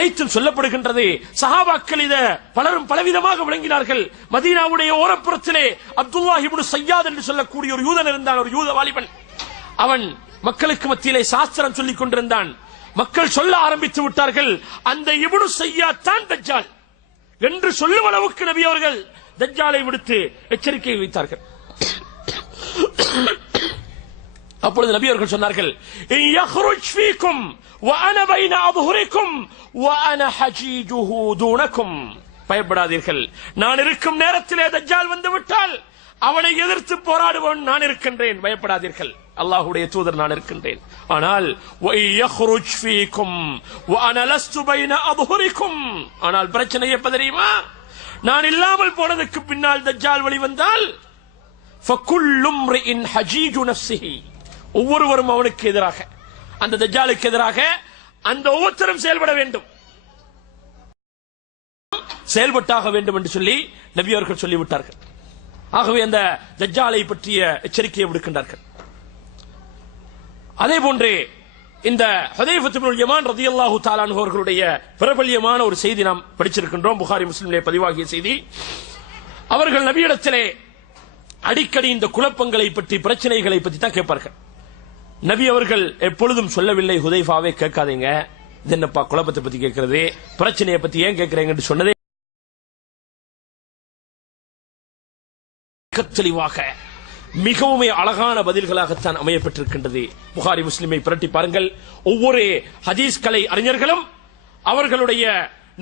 அனைத்தும் சொல்லப்படுகின்றது. சஹாபாக்கள் இத பலரும் பலவிதமாக விளங்கினார்கள். மதீனாவுடைய ஓரப்புறத்திலே அப்துல்லாஹ் இப்னு ஸய்யாத் என்று சொல்லக்கூடிய ஒரு யூதன் இருந்தான், ஒரு யூத வாலிபன். அவன் மக்களுக்கு மத்தியிலே சாஸ்திரம் சொல்லிக் கொண்டிருந்தான். மக்கள் சொல்ல ஆரம்பித்து விட்டார்கள், அந்த இப்னு ஸய்யாத் தான் தஜ்ஜால் என்று சொல்லும் அளவுக்கு நபி அவர்கள் தஜ்ஜாலை விடுத்து எச்சரிக்கை வைத்தார்கள். அப்பொழுது நபி அவர்கள் சொன்னார்கள், யஹ்ருஜ் ஃபீக்கும் வ அன பைன அظஹுரிக்கும் வ அன ஹஜீஜுஹு தூனக்கும். பயப்படாதீர்கள், நான் இருக்கும் நேரத்திலே தஜ்ஜால் வந்து விட்டால் அவனை எதிர்த்து போராடுவன் நான் இருக்கின்றேன், பயப்படாதீர்கள், அல்லாஹ்வுடைய தூதர் நான் இருக்கின்றேன். ஆனால் வ யஹ்ருஜ் ஃபீக்கும் வ அன லஸ்து பைன அظஹுரிக்கும். ஆனால் பிரச்சனை எப்ப தெரியுமா? நான் இல்லாமல் போனதுக்கு பின்னால் தஜ்ஜால் வெளிவந்தால் ஃபகுல்லு இம்ரிஇன் ஹஜீஜு நஃப்ஸிஹி, ஒவ்வொருவரும் அவனுக்கு எதிராக, அந்த தஜ்ஜாலுக்கு எதிராக அந்த ஒவ்வொருத்தரும் செயல்பட வேண்டும், செயல்பட்டாக வேண்டும் என்று சொல்லி நபி அவர்கள் சொல்லிவிட்டார்கள். ஆகவே அந்த தஜ்ஜாலை பற்றிய எச்சரிக்கையை விடுக்கின்றார்கள். அதே போன்றே இந்த ஹுதைஃபத் இப்னுல் யமான் ரலியல்லாஹு தஆலா அன்ஹு அவர்களுடைய பிரபல்யமான ஒரு செய்தி நாம் படிச்சிருக்கின்றோம், புகாரி முஸ்லிமிலே பதிவாகிய செய்தி. அவர்கள் நபியிடத்திலே அடிக்கடி இந்த குழப்பங்களை பற்றி, பிரச்சனைகளை பற்றி தான் கேட்பார்கள். நபி அவர்கள் எப்பொழுதும் சொல்லவில்லை, ஹுதைஃபாவே கேட்காதீங்க, இது என்னப்பா குழப்பத்தை பத்தி கேட்கிறது, பிரச்சனையை பத்தி ஏன் கேட்கிறீங்க என்று சொன்னதே தெளிவாக மிகவும் அழகான பதில்களாகத்தான் அமையப்பட்டிருக்கின்றது. புகாரி முஸ்லிமை புரட்டி பாருங்கள். ஒவ்வொரு ஹதீஸ் கலை அறிஞர்களும் அவர்களுடைய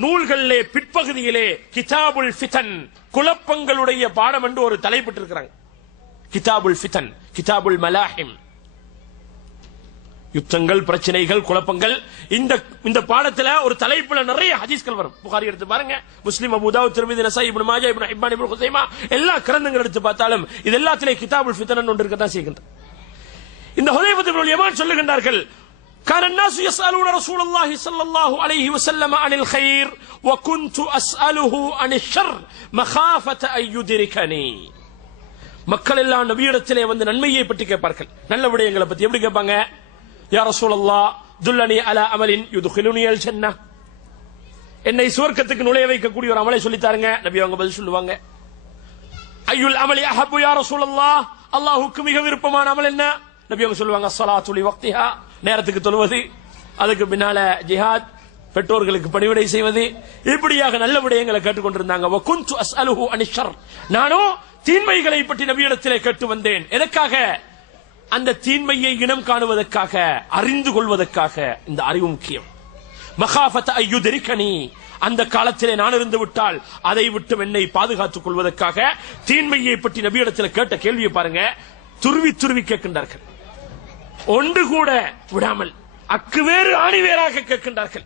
நூல்களிலே பிற்பகுதியிலே கிதாபுல் ஃபிதன், குழப்பங்களுடைய பாடம் என்று ஒரு தலைப்பிட்டிருக்கிறாங்க. கிதாபுல் ஃபிதன், கிதாபுல் மலாஹிம், யுத்தங்கள், பிரச்சனைகள், குழப்பங்கள். இந்த பாடத்துல ஒரு தலைப்புல நிறைய ஹதீஸ்கள் வரும். புகாரி எடுத்து பாருங்க, முஸ்லிம், அபூ தாவூத், திர்மிதி, நசாயி, இப்னு மாஜா, இப்னு ஹிப்பான், இப்னு குஸைமா, எல்லா கிரந்தங்கள் எடுத்து பார்த்தாலும் இது எல்லாத்திலே கிதாபுல் ஃபிதன் ஒன்று இருக்கத்தான் செய்கின்றது. இந்த ஹுதைஃபத் இப்னுல் யமான் சொல்லுகின்றார்கள், كان الناس يسألون رسول الله صلى الله عليه وسلم عن الخير وكنت أسأله عن الشر مخافة أن يدركني. மக்கள் எல்லாம் நபியிடத்திலே வந்து நன்மையை பற்றி கேட்பார்கள், நல்ல விடயங்களை பற்றி. எப்படி கேட்பாங்க? யா ரசூலல்லாஹ் துல்லனி அலா அமலின் யுத்கிலுனி அல் ஜன்னah, என்னை சுவர்க்கத்துக்கு நுழைய வைக்கக்கூடிய ஒரு அமலை சொல்லி தாருங்க. நபி அவங்க பதில் சொல்லுவாங்க, அய்யுல் அமலி அஹப்பு யா ரசூலல்லாஹ், அல்லாஹ்வுக்கு மிக விருப்பமான அமல் என்ன? நபி அவங்க சொல்லுவாங்க, ஸலாத்து லி வக்திஹா, நேரத்துக்கு தொழுவது, அதுக்கு பின்னால ஜிஹாத், பெற்றோர்களுக்கு பணிவிடை செய்வது. இப்படியாக நல்ல விடயங்களை கேட்டுக்கொண்டிருந்தாங்க. வ குன்து அஸ்அலுஹு அனிஷ் ஷர், நானும் தீன்மைகளை பற்றி நபியிடத்திலே கேட்டு வந்தேன். எதற்காக? அந்த தீன்மையை இனம் காணுவதற்காக, அறிந்து கொள்வதற்காக. இந்த அறிவு முக்கியம். மகாஃபத அய்யுதரிகனி, அந்த காலத்திலே நான் இருந்து விட்டால் அதை விட்டு என்னை பாதுகாத்துக் கொள்வதற்காக தீன்மையை பற்றி நபியிடத்தில் கேட்ட கேள்வியை பாருங்க. துருவி துருவி கேட்கின்றார்கள், ஒன்று கூட விடாமல் அக்கு வேறு ஆணி வேறாக கேட்கின்றார்கள்.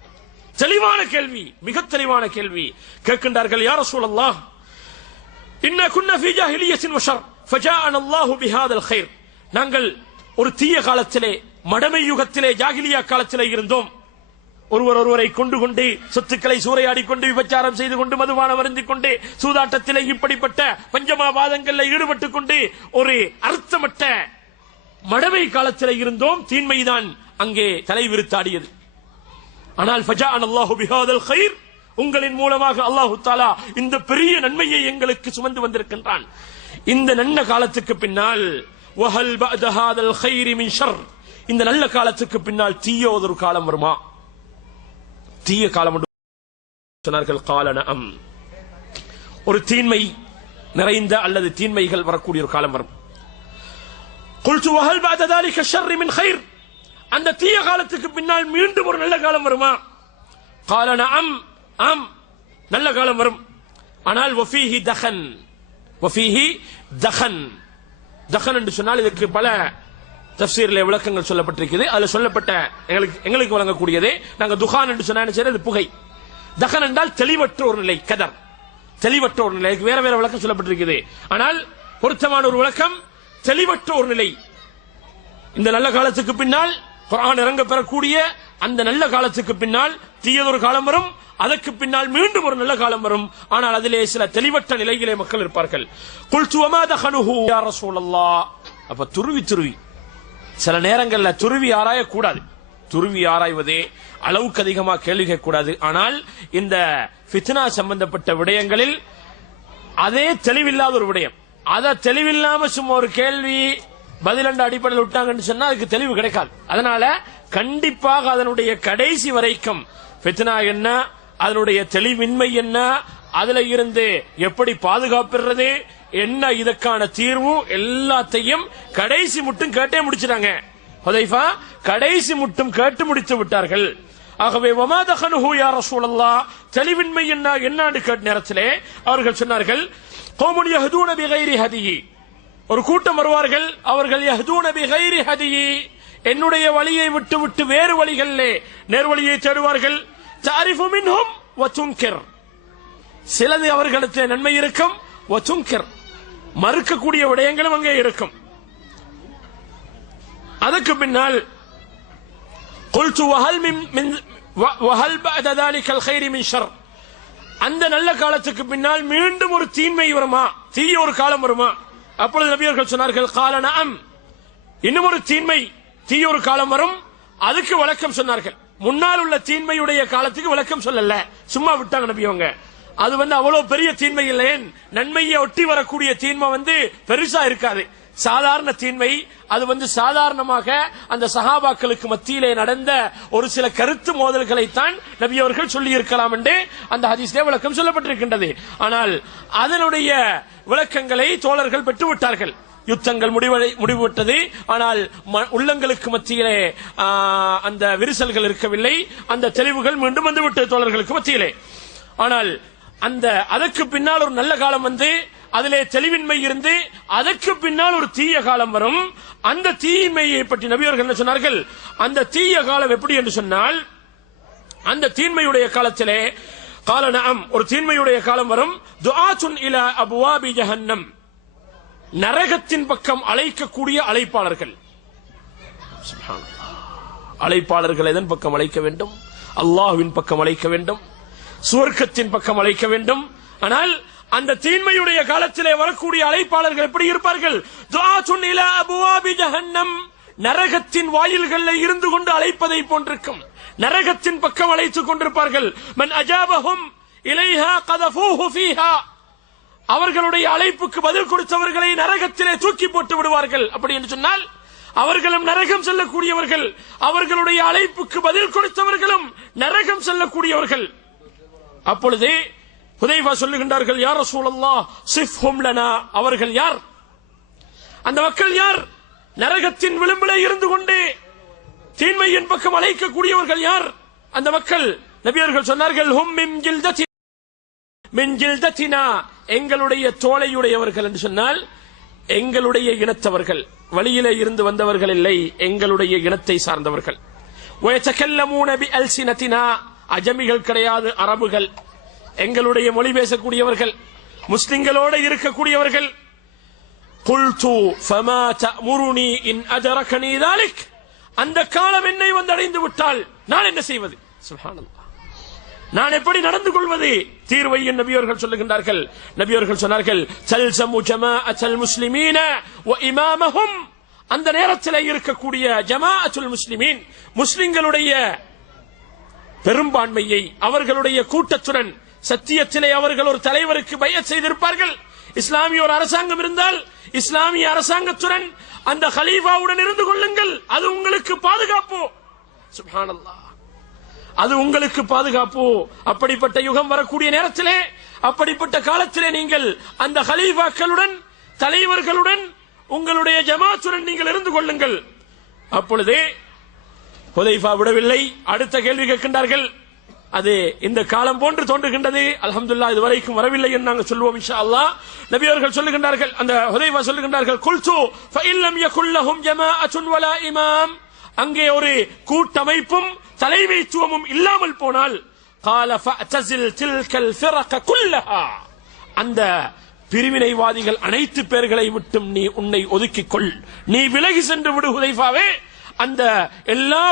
தெளிவான கேள்வி, மிக தெளிவான கேள்வி கேட்கின்றார்கள். யா ரசூலல்லாஹ், இன்னா குன்னா ஃபீ ஜாஹிலிய்யத்தின் வ ஷர் ஃபஜாஅனா அல்லாஹு பிஹாதல் கைர். நாங்கள் ஒரு தீய காலத்திலே, மடமை யுகத்திலே, ஜாகிலியா காலத்திலே இருந்தோம். ஒருவரை கொண்டு கொண்டு, சொத்துக்களை சூறையாடி கொண்டு, விபச்சாரம் செய்து கொண்டு, மதுபானம் அருந்திக் கொண்டு, சூதாட்டத்திலே, இப்படிப்பட்ட பஞ்சமாபாதங்களில் ஈடுபட்டுக் கொண்டு ஒரு அர்த்தமற்ற மடமை காலத்திலே இருந்தோம். தீன்மைதான் அங்கே தலைவிரித்தாடியது. ஆனால் ஃபஜாஅனா அல்லாஹு பிஹாதல் கைர், உங்களின் மூலமாக அல்லாஹு தஆலா இந்த பெரிய நன்மையை எங்களுக்கு சுமந்து வந்திருக்கின்றான். இந்த நல்ல காலத்துக்கு பின்னால் வஹல் பஅத ஹாதல் கைரி மின் ஷர், இந்த நல்ல காலத்துக்கு பின்னால் தீய ஒரு காலம் வருமா? தீய காலம் சொன்னார்கள். கால நஅம், ஒரு தீன்மை நிறைந்த அல்லது தீன்மைகள் வரக்கூடிய ஒரு காலம் வரும். குல்து வஹல் பஅத ذلك الشر من خير, அந்த தீய காலத்துக்கு பின்னால் மீண்டும் ஒரு நல்ல காலம் வருமா? கால நஅம், ஆம், நல்ல காலம் வரும். ஆனால் வஃபீஹி தஹன், வஃபீஹி தஹன். தஹன் என்று சொன்னால் இதற்கு பல தஃப்சீரிலே விளக்கங்கள் சொல்லப்பட்டிருக்கிறது. அதுல சொல்லப்பட்ட எங்களுக்கு வழங்கக்கூடியதே, நாங்க துகான் என்று சொன்னா புகை. தஹன் என்றால் தெளிவற்ற ஒரு நிலை, கதர், தெளிவற்ற ஒரு நிலை. வேற வேற விளக்கம் சொல்லப்பட்டிருக்கிறது. ஆனால் பொருத்தமான ஒரு விளக்கம் தெளிவற்ற ஒரு நிலை. இந்த நல்ல காலத்துக்கு பின்னால் குர்ஆன் இறங்க பெறக்கூடிய அந்த நல்ல காலத்துக்கு பின்னால் தீயதொரு காலம் வரும். அதற்கு பின்னால் மீண்டும் ஒரு நல்ல காலம் வரும். ஆனால் அதிலே சில தெளிவற்ற நிலையிலே மக்கள் இருப்பார்கள். குல்து வமா தஹனுஹு யா ரசூலல்லாஹ், அப்ப துருவி துருவி, சில நேரங்கள்ல துருவி ஆராய கூடாது. துருவி ஆராய்வதே, அளவுக்கு அதிகமாக கேள்வி கேட்கக்கூடாது. ஆனால் இந்த ஃபித்னா சம்பந்தப்பட்ட விடயங்களில் அதே தெளிவில்லாத ஒரு விடயம், அதை தெளிவில்லாம சும்மா ஒரு கேள்வி பதிலண்ட அடிப்படையில் விட்டாங்கன்னு சொன்னா அதுக்கு தெளிவு கிடைக்காது. அதனால கண்டிப்பாக அதனுடைய கடைசி வரைக்கும் ஃபித்னா என்ன, அதனுடைய தெளிவின்மை என்ன, அதுல இருந்து எப்படி பாதுகாப்புறது என்ன, இதற்கான தீர்வு எல்லாத்தையும் கடைசி மட்டும் கேட்டே முடிச்சிட்டாங்க. ஹுதைஃபா கடைசி மட்டும் கேட்டு முடித்து விட்டார்கள். ஆகவே வமா தகனுஹு யா ரசூலல்லாஹ், தெளிவின்மை என்ன என்னன்னு கேட்ட நேரத்திலே அவர்கள் சொன்னார்கள், கௌமுன் யஹ்தூன பிகைரி ஹதியி, ஒரு கூட்டம் வருவார்கள், அவர்கள் யஹ்தூன பிகைரி ஹதியி, என்னுடைய வழியை விட்டு விட்டு வேறு வழிகளிலே நேர்வழியை தேடுவார்கள். தஅரிஃபு மின்ஹும் வ துன்கிர், சிலது அவர்களுக்கு நன்மை இருக்கும், வ துன்கிர் மறுக்கக்கூடிய விடயங்களும் அங்கே இருக்கும். அதற்கு பின்னால் குல்து வஹல் பஅத ذلك الخير من شر, அந்த நல்ல காலத்துக்கு பின்னால் மீண்டும் ஒரு தீமை வருமா, தீய ஒரு காலம் வருமா? அப்பொழுது நபியர்கள் சொன்னார்கள், கால நஅம், இன்னும் ஒரு தீமை தீய ஒரு காலம் வரும். அதுக்கு விளக்கம் சொன்னார்கள். முன்னால் உள்ள தீன்மையுடைய காலத்துக்கு விளக்கம் சொல்லல, சும்மா விட்டாங்க நபியவங்க. அது அவ்வளவு பெரிய தீன்மை இல்லை, நன்மையை ஒட்டி வரக்கூடிய தீன்மை பெருசா இருக்காது, சாதாரண தீன்மை. அது சாதாரணமாக அந்த சஹாபாக்களுக்கு மத்தியிலே நடந்த ஒரு சில கருத்து மோதல்களைத்தான் நபி அவர்கள் சொல்லி இருக்கலாம் என்று அந்த ஹதீஸிலே விளக்கம் சொல்லப்பட்டிருக்கின்றது. ஆனால் அதனுடைய விளக்கங்களை தோழர்கள் பெற்றுவிட்டார்கள். யுத்தங்கள் முடிவுவிட்டது, ஆனால் உள்ளங்களுக்கு மத்தியிலே அந்த விரிசல்கள் இருக்கவில்லை, அந்த தெளிவுகள் மீண்டும் வந்துவிட்டது தோழர்களுக்கு மத்தியிலே. ஆனால் அதற்கு பின்னால் ஒரு நல்ல காலம் அதிலே தெளிவின்மை இருந்து அதற்கு பின்னால் ஒரு தீய காலம் வரும். அந்த தீமையை பற்றி நபியவர்கள் என்ன சொன்னார்கள், அந்த தீய காலம் எப்படி என்று சொன்னால், அந்த தீன்மையுடைய காலத்திலே கால நஅம், ஒரு தீன்மையுடைய காலம் வரும். துஆத்துன் இலா அப்வாபி ஜஹன்னம், நரகத்தின் பக்கம் அழைக்கக்கூடிய அழைப்பாளர்கள். அழைப்பாளர்கள் எதன் பக்கம் அழைக்க வேண்டும்? அல்லாஹ்வின் பக்கம் அழைக்க வேண்டும், சுவர்க்கத்தின் பக்கம் அழைக்க வேண்டும். ஆனால் அந்த தீன்மையுடைய காலத்திலே வரக்கூடிய அழைப்பாளர்கள் எப்படி இருப்பார்கள்? துஆத்துன் இலா அப்வாபி ஜஹன்னம், நரகத்தின் வாயில்களில் இருந்து கொண்டு அழைப்பதை போன்றிருக்கும், நரகத்தின் பக்கம் அழைத்துக் கொண்டிருப்பார்கள். மன் அஜாபஹும் இலைஹா கதஃபூஹு ஃபீஹா, அவர்களுடைய அழைப்புக்கு பதில் கொடுத்தவர்களை நரகத்திலே தூக்கி போட்டு விடுவார்கள். அப்படி என்று சொன்னால் அவர்களும் நரகம் செல்லக்கூடியவர்கள், அவர்களுடைய அழைப்புக்கு பதில் கொடுத்தவர்களும் நரகம் செல்லக்கூடியவர்கள். அப்பொழுது ஹுதைஃபா சொல்லுகின்றார்கள், யா ரசூலல்லாஹ் சிஃப்ஹும் லனா, அவர்கள் யார், அந்த மக்கள் யார், நரகத்தின் விளிம்பிலே இருந்து கொண்டு தீன்மையின் பக்கம் அழைக்கக்கூடியவர்கள் யார் அந்த மக்கள்? நபியர்கள் சொன்னார்கள், ஹும் மின் ஜில்தத்தினா, எங்களுடைய தோளையுடையவர்கள் என்று சொன்னால் எங்களுடைய இனத்தவர்கள், வழியிலே இருந்து வந்தவர்கள் இல்லை, எங்களுடைய இனத்தை சார்ந்தவர்கள். வயதகல்லமூன பிஅல்சினத்தினா, அஜமிகள் கிடையாது, அரபுகள், எங்களுடைய மொழி பேசக்கூடியவர்கள், முஸ்லிம்களோடு இருக்கக்கூடியவர்கள். குல்து ஃபமா தஅமுருனி இன் அஜரகனி ذلك, அந்த காலம் என்னை வந்தடைந்து விட்டால் நான் என்ன செய்வது? சுப்ஹானல்லாஹ், நான் எப்படி நடந்து கொள்வது? தீர்வை நபி அவர்கள் சொல்லுகின்றார்கள். நபி அவர்கள் சொன்னார்கள், தல்ஸமு ஜமாஅத்துல் முஸ்லிமீன வ இமாமஹும், அந்த நேரத்தில் இருக்கக்கூடிய ஜமாஅத்துல் முஸ்லிமீன், முஸ்லிம்களுடைய பெரும்பான்மையை அவர்களுடைய கூட்டத்துடன், சத்தியத்திலே அவர்கள் ஒரு தலைவருக்கு பைஅத் செய்திருப்பார்கள். இஸ்லாமிய ஒரு அரசாங்கம் இருந்தால் இஸ்லாமிய அரசாங்கத்துடன் அந்த கலீஃபாவுடன் இருந்து கொள்ளுங்கள், அது உங்களுக்கு பாதுகாப்பு. சுப்ஹானல்லாஹ், அது உங்களுக்கு பாதுகாப்பு. அப்படிப்பட்ட யுகம் வரக்கூடிய நேரத்திலே, அப்படிப்பட்ட காலத்திலே நீங்கள் அந்த கலீஃபாக்களுடன், தலைவர்களுடன், உங்களுடைய ஜமாத்துடன் நீங்கள் இருந்து கொள்ளுங்கள். அப்பொழுது ஹுதைஃபா விடவில்லை, அடுத்த கேள்வி கேட்கின்றார்கள். அது இந்த காலம் போன்று தோன்றுகின்றது, அல்ஹம்துலில்லாஹ் இதுவரைக்கும் வரவில்லை என்று நாங்கள் சொல்லுவோம் இன்ஷா அல்லாஹ். நபி அவர்கள் சொல்லுகின்றார்கள், அந்த ஹுதைஃபா சொல்லுகின்றார்கள், குல்து ஃபஇல்லம் யகுல் லஹும் ஜமாஅத்துன் வலா இமாம், அங்கே ஒரு கூட்டமைப்பும் தலைமைத்துவமும் இல்லாமல் போனால், قال فاعتزل تلك الفرق كلها, அந்த பிரிவினைவாதிகள் அனைத்து பேர்களை விட்டும் நீ உன்னை ஒதுக்கிக் கொள், நீ விலகி சென்று விடு ஹுதைஃபாவே, அந்த எல்லா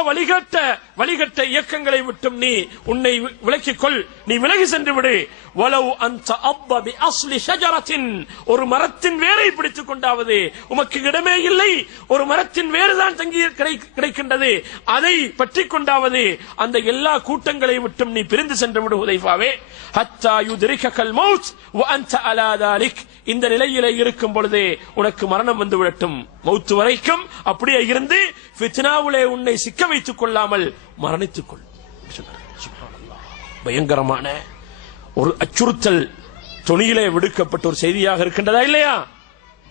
வழிகட்ட இயக்கங்களை விட்டும் நீ உன்னை விலக்கிக் கொள், நீ விலகி சென்று விடு. வலவ் அன்த அப்த பி அஸ்லி ஷஜரத்தின், ஒரு மரத்தின் வேரை பிடித்துக் கொண்டாவது, உமக்கு இடமே இல்லை, ஒரு மரத்தின் வேறுதான் தங்கி கிடைக்கின்றது, அதை பற்றி கொண்டாவது அந்த எல்லா கூட்டங்களை விட்டும் நீ பிரிந்து சென்று விடு ஹுதைஃபாவே. ஹத்தா யுத்ரிகல் மௌத் வ அன்த அலா தாலிக், இந்த நிலையிலே இருக்கும் பொழுது உனக்கு மரணம் வந்து விடட்டும், மௌத் வரைக்கும் அப்படியே இருந்து ஃபித்னாவிலே உன்னை சிக்க வைத்துக் கொள்ளாமல் மரணித்துக் கொள். பயங்கரமான ஒரு அச்சுறுத்தல் துணியிலே விடுக்கப்பட்ட ஒரு செய்தியாக இருக்கின்றதா இல்லையா?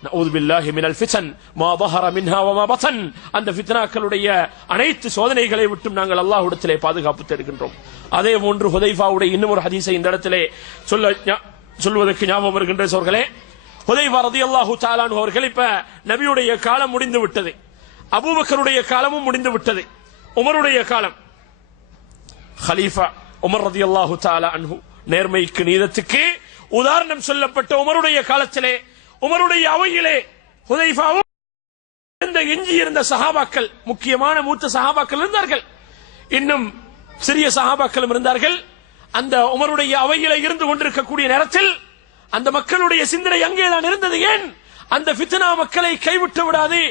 நஊது பில்லாஹி மினல் ஃபித்ன் மா ظهر منها وما بطن, அந்த ஃபித்னாக்களுடைய அனைத்து சோதனைகளை விட்டும் நாங்கள் அல்லாஹ்விடத்திலே பாதுகாப்பு தேடுகின்றோம். அதே போன்று ஹுதைஃபாவுடைய இன்னும் ஒரு ஹதீஸை இந்த இடத்திலே சொல்வதற்கு ஞாபகம் வருகின்ற சோர்களே, ஹுதைஃபா ரலியல்லாஹு தஆலா அன்ஹு அவர்கள் இப்ப நபியுடைய காலம் முடிந்து விட்டது, அபூபக்கருடைய காலமும் முடிந்து விட்டது, உமருடைய காலம். ஹலீஃபா உமர் ரலியல்லாஹு தஆலா அன்ஹு, நேர்மைக்கு நீதத்துக்கு உதாரணம் சொல்லப்பட்ட உமருடைய காலத்திலே, உமருடைய அவையிலே ஹுதைஃபாவும் எஞ்சி இருந்த சஹாபாக்கள், முக்கியமான மூத்த சஹாபாக்கள் இருந்தார்கள், இன்னும் சிறிய சஹாபாக்களும் இருந்தார்கள். அந்த உமருடைய அவையிலே இருந்து கொண்டிருக்கக்கூடிய நேரத்தில் அந்த மக்களுடைய சிந்தனை அங்கேதான் இருந்தது. ஏன் அந்த ஃபித்னா மக்களை கைவிட்டு விடாது,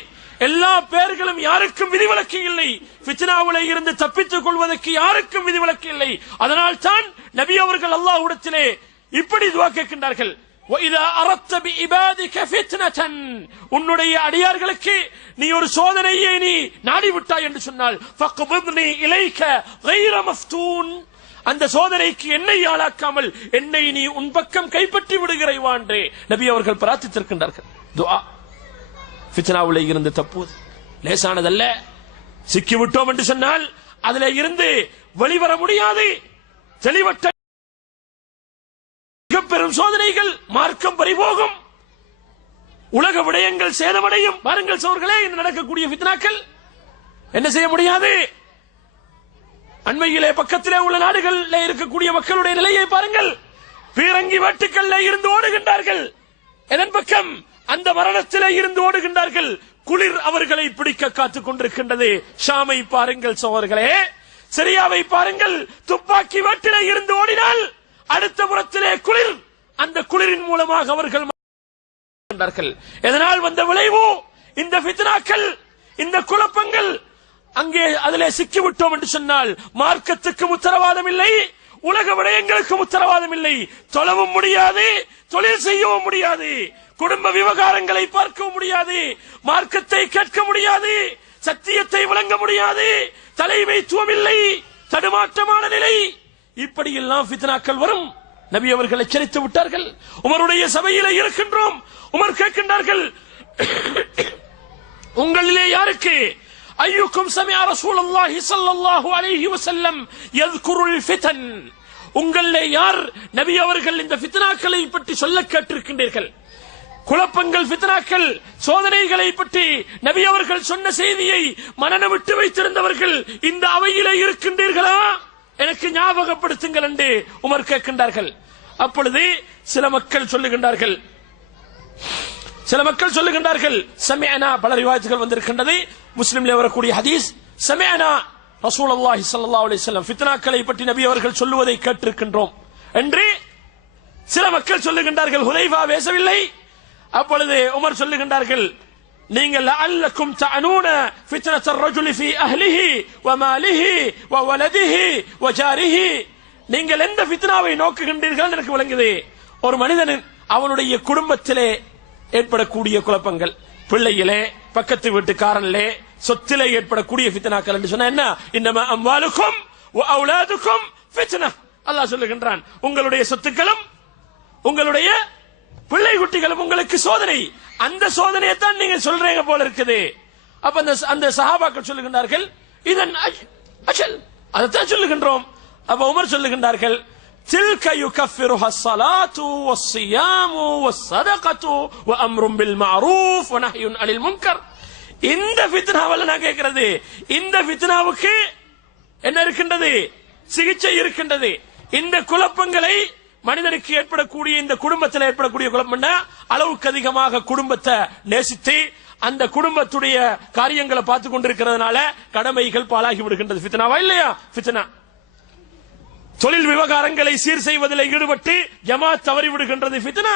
எல்லா பேர்களும் யாருக்கும் விதிவிலக்கு இல்லை, ஃபித்னாவிலே இருந்து தப்பித்துக் கொள்வதற்கு யாருக்கும் விதிவிலக்கு இல்லை. அதனால் தான் நபி அவர்கள் அல்லாஹ்விடத்திலே இப்படி துஆ கேட்கின்றார்கள், وَإِذَا أَرَدْتَ بِعِبَادِكَ فِتْنَةً, உன்னுடைய அடியார்களுக்கு நீ ஒரு சோதனையை நீ நாடி விட்டாய் என்று சொன்னால் فَقْبِضْنِي إِلَيْكَ غَيْرَ مَفْتُونٍ, அந்த சோதனைக்கு என்னை ஆளாக்காமல் என்னை நீ உன் பக்கம் கைப்பற்றி விடுகிறாய் என்று நபி அவர்கள் பிரார்த்தித்திருக்கின்றார்கள். துஆ ஃபித்னாவிலே இருந்து தப்புவது லேசானதல்ல. சிக்கிவிட்டோம் என்று சொன்னால் அதிலே இருந்து வெளிவர முடியாது. தெளிவற்ற பெரும் சோதனைகள், மார்க்கம் பறிபோகும், உலக விடயங்கள் சேதமடையும். பாருங்கள் சோர்களே, இந்த நடக்கக்கூடிய ஃபித்னாக்கள் என்ன செய்ய முடியாது. அண்மையிலே பக்கத்திலே உள்ள நாடுகளில் இருக்கக்கூடிய மக்களுடைய நிலையை பாருங்கள். பீரங்கி வெட்டுக்கல்ல இருந்து ஓடுகின்றார்கள். எதன் பக்கம்? அந்த மரணத்திலே இருந்து ஓடுகின்றார்கள். குளிர் அவர்களை பிடிக்க காத்துக் கொண்டிருக்கின்றது. ஷாமை பாருங்கள் சோர்களே, சிரியாவை பாருங்கள். துப்பாக்கி வெட்டிலே இருந்து ஓடினால் அடுத்த புறத்திலே குளிர், அந்த குளிரின் மூலமாக அவர்கள் எதனால் வந்த விளைவு? இந்த ஃபித்னாக்கள், இந்த குழப்பங்கள். அங்கே அதிலே சிக்கிவிட்டோம் என்று சொன்னால் மார்க்கத்துக்கு உத்தரவாதம் இல்லை, உலக விடயங்களுக்கு உத்தரவாதம் இல்லை. தொழவும் முடியாது, தொழில் செய்யவும் முடியாது, குடும்ப விவகாரங்களை பார்க்கவும் முடியாது, மார்க்கத்தை கேட்க முடியாது, சத்தியத்தை வழங்க முடியாது, தலைமைத்துவம் இல்லை, தடுமாற்றமான நிலை. இப்படி எல்லாம் ஃபித்னாக்கள் வரும். நபி அவர்கள் எச்சரித்து விட்டார்கள். உமருடைய சபையிலே இருக்கின்றோம். உமர் கேட்கின்றார்கள், உங்களிலே யாருக்கு ஐயுக்கும் சமிஅ ரசூலுல்லாஹி ஸல்லல்லாஹு அலைஹி வஸல்லம் யذ்குருல் ஃபிதன், உங்களிலே யார் நபி அவர்கள் இந்த ஃபித்னாக்களை பற்றி சொல்ல கேட்டிருக்கின்றீர்கள்? குழப்பங்கள், ஃபித்னாக்கள், சோதனைகளை பற்றி நபி அவர்கள் சொன்ன செய்தியை மனன விட்டு வைத்திருந்தவர்கள் இந்த அவையிலே இருக்கின்றீர்களா? எனக்கு ஞாபகப்படுத்துங்கள் என்று உமர் கேட்கின்றார்கள். அப்பொழுது சில மக்கள் சொல்லுகின்றார்கள், சமிஅனா, பல ரிவாயத்துகள் வந்திருக்கின்றது, முஸ்லிம்ல வரக்கூடிய ஹதீஸ், சமிஅனா ரசூலுல்லாஹி ஸல்லல்லாஹு அலைஹி வஸல்லம் ஃபித்னாக்களை பற்றி நபி அவர்கள் சொல்லுவதை கேட்டிருக்கின்றோம் என்று சில மக்கள் சொல்லுகின்றார்கள். ஹுதைஃபா பேசவில்லை. அப்பொழுது உமர் சொல்லுகின்றார்கள், நீங்கள் லஅல்லக்கும் தஅனூன ஃபித்னத்தர் ரஜுலி ஃபீ அஹ்லிஹி வ மாலிஹி வ வலதிஹி வ ஜாரிஹி, நீங்கள் எந்த ஃபித்னாவை நோக்குகின்றீர்கள் எனக்கு விளங்குது. ஒரு மனிதன் அவனுடைய குடும்பத்திலே ஏற்படக்கூடிய குழப்பங்கள், பிள்ளையிலே, பக்கத்து வீட்டுக்காரனிலே, சொத்திலே ஏற்படக்கூடிய ஃபித்னாக்கள் என்று சொன்னா என்ன? இன்னமா அம்வாலுக்கும் வ அவுலாதுக்கும் ஃபித்னா, அல்லாஹ் சொல்லுகின்றான், உங்களுடைய சொத்துக்களும் உங்களுடைய பிள்ளை குட்டிகளும் உங்களுக்கு சோதனை. அந்த சோதனையை தான் நீங்க சொல்றீங்க போல இருக்குது. அப்ப அந்த சஹாபாக்கள் சொல்லுகின்றார்கள், இதன் அஜல், அதைத்தான் சொல்லுகின்றோம். அப்ப உமர் சொல்லுகின்றார்கள், தில்க யுகஃபிருஹா ஸலாத்து வஸ்ஸியாமு வஸ்ஸதகத்து வஅம்ருன் பில் மஅரூஃப் வநஹ்யுன் அனில் முன்கர். இந்த ஃபித்னாவல நான் கேட்கிறது, இந்த ஃபித்னாவுக்கு என்ன இருக்கின்றது? சிகிச்சை இருக்கின்றது. இந்த குழப்பங்களை மனிதனுக்கு ஏற்படக்கூடிய, இந்த குடும்பத்தில் ஏற்படக்கூடிய குழப்பம், அளவுக்கு அதிகமாக குடும்பத்தை நேசித்து அந்த குடும்பத்துடைய காரியங்களை பார்த்து கொண்டிருக்கிறதுனால கடமைகள் பாழாகி விடுகின்றது. ஃபித்னாவா இல்லையா? ஃபித்னா. தொழில் விவகாரங்களை சீர் செய்வதில் ஈடுபட்டு ஜமாத் தவறி விடுகின்றது. ஃபித்னா.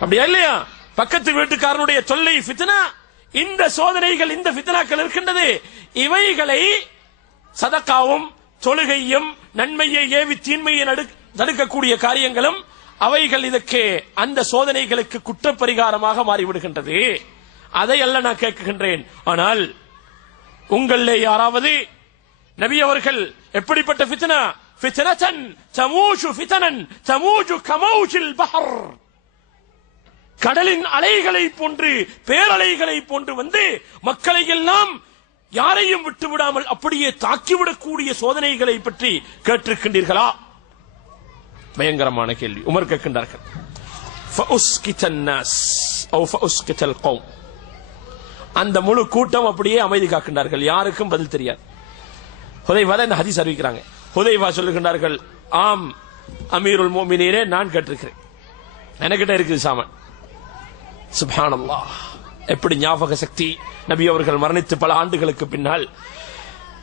அப்படியா இல்லையா? பக்கத்து வீட்டுக்காரனுடைய தொல்லை ஃபித்னா. இந்த சோதனைகள், இந்த ஃபித்னாக்கள் இருக்கின்றது. இவைகளை சதகாவும் தொழுகையும் நன்மையை ஏவி தீன்மையை தடுக்கக்கூடிய காரியங்களும் அவைகள் இதற்கு அந்த சோதனைகளுக்கு குற்றப்பரிகாரமாக மாறிவிடுகின்றது. அதை அல்ல நான் கேட்கின்றேன். ஆனால் உங்களிலே யாராவது நபி அவர்கள் எப்படிப்பட்ட ஃபித்னா, ஃபித்னதன் தமூஜு ஃபித்னன் தமூஜு கமௌஜில் பஹர், கடலின் அலைகளை போன்று பேரலைகளை போன்று வந்து மக்களை எல்லாம் யாரையும் விட்டு விடாமல் அப்படியே தாக்கிவிடக்கூடிய சோதனைகளை பற்றி கேட்டிருக்கின்றீர்களா? பயங்கரமான கேள்வி. உமர் கேட்கின்றார்கள். அந்த முழு கூட்டம் அப்படியே அமைதி காக்கின்றார்கள். யாருக்கும் பதில் தெரியாது. ஹுதைஃபா இந்த ஹதீஸ் அறிவிக்கிறாங்க. ஹுதைஃபா சொல்லுகின்றார்கள், ஆம் அமீருல் மோமினீனே, நான் கேட்டிருக்கிறேன், எனக்கிட்ட இருக்குது சாமான். சுப்ஹானல்லாஹ், எப்படி ஞாபக சக்தி! நபி அவர்கள் மரணித்து பல ஆண்டுகளுக்கு பின்னால்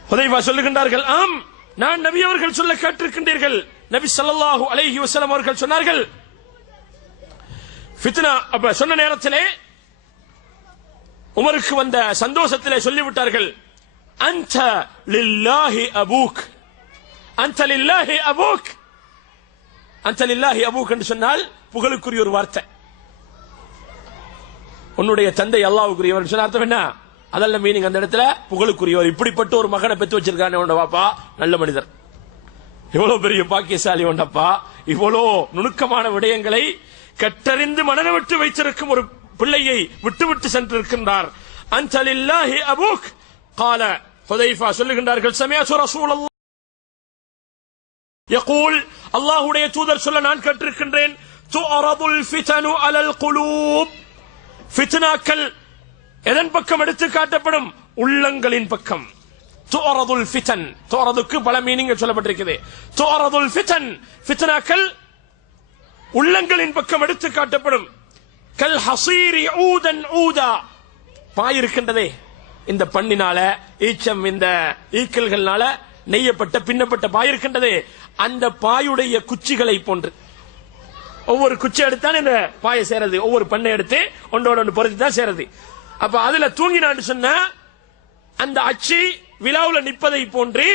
ஹுதைஃபா சொல்லுகின்றார்கள், ஆம் நான் நபி அவர்கள் சொல்ல கேட்டிருக்கின்றீர்கள். நபி ஸல்லல்லாஹு அலைஹி வஸல்லம் அவர்கள் சொன்னார்கள், ஃபித்னா அப்ப சொன்ன நேரத்திலே உமருக்கு வந்த சந்தோஷத்திலே சொல்லிவிட்டார்கள், அன்த லில்லாஹி அபூக், அன்த லில்லாஹி அபூக். அன்த லில்லாஹி அபூக் என்று சொன்னால் புகழுக்குரிய ஒரு வார்த்தை. உன்னுடைய தந்தை அல்லாஹ்வுக்குரியவர் சொன்ன அர்த்தம் என்ன? அதல்ல மீனிங். அந்த இடத்துல புகழுக்குரியவர். இப்படிப்பட்ட ஒரு மகனை பெற்று வச்சிருக்கானே உண்ட வாப்பா, நல்ல மனிதர், இவ்வளவு பெரிய பாக்கியசாலி உண்டப்பா, இவ்வளோ நுணுக்கமான விடயங்களை கற்றறிந்து மனன விட்டு வைத்திருக்கும் ஒரு பிள்ளையை விட்டுவிட்டு சென்றிருக்கின்றார். அன்த லில்லாஹி அபூக். قال ஹுதைஃபா சொல்லுகின்றார்கள், சமிஅது ரசூலல்லாஹ் யகூல், அல்லாஹ்வுடைய தூதர் சொல்ல நான் கேட்டிருக்கின்றேன், துஅரதுல் ஃபிதனு அலல் குலூப். ஃபித்னாக்கள் எதன் பக்கம் எடுத்து காட்டப்படும்? உள்ளங்களின் பக்கம். துஅரதுல் ஃபிதன், துஅரதுக்கு பல மீனிங் சொல்லப்பட்டிருக்கிறது. துஅரதுல் ஃபிதன், ஃபித்னாக்கள் உள்ளங்களின் பக்கம் எடுத்து காட்டப்படும். கல் ஹஸீரி ஊதன் ஊதா, பாய் இருக்கின்றதே இந்த பண்ணினால, ஈச்சம் இந்த ஈக்கல்களால நெய்யப்பட்ட பின்னப்பட்ட பாய் இருக்கின்றதே, அந்த பாயுடைய குச்சிகளை போன்று. ஒவ்வொரு குச்சி எடுத்தான் இந்த பாயை சேரது, ஒவ்வொரு பண்ணை எடுத்து ஒன்றோட ஒன்று பொருத்தி தான் சேரது. அப்ப அதுல தூங்கினான்னு சொன்ன அந்த அச்சி விழாவுல நிற்பதை போன்று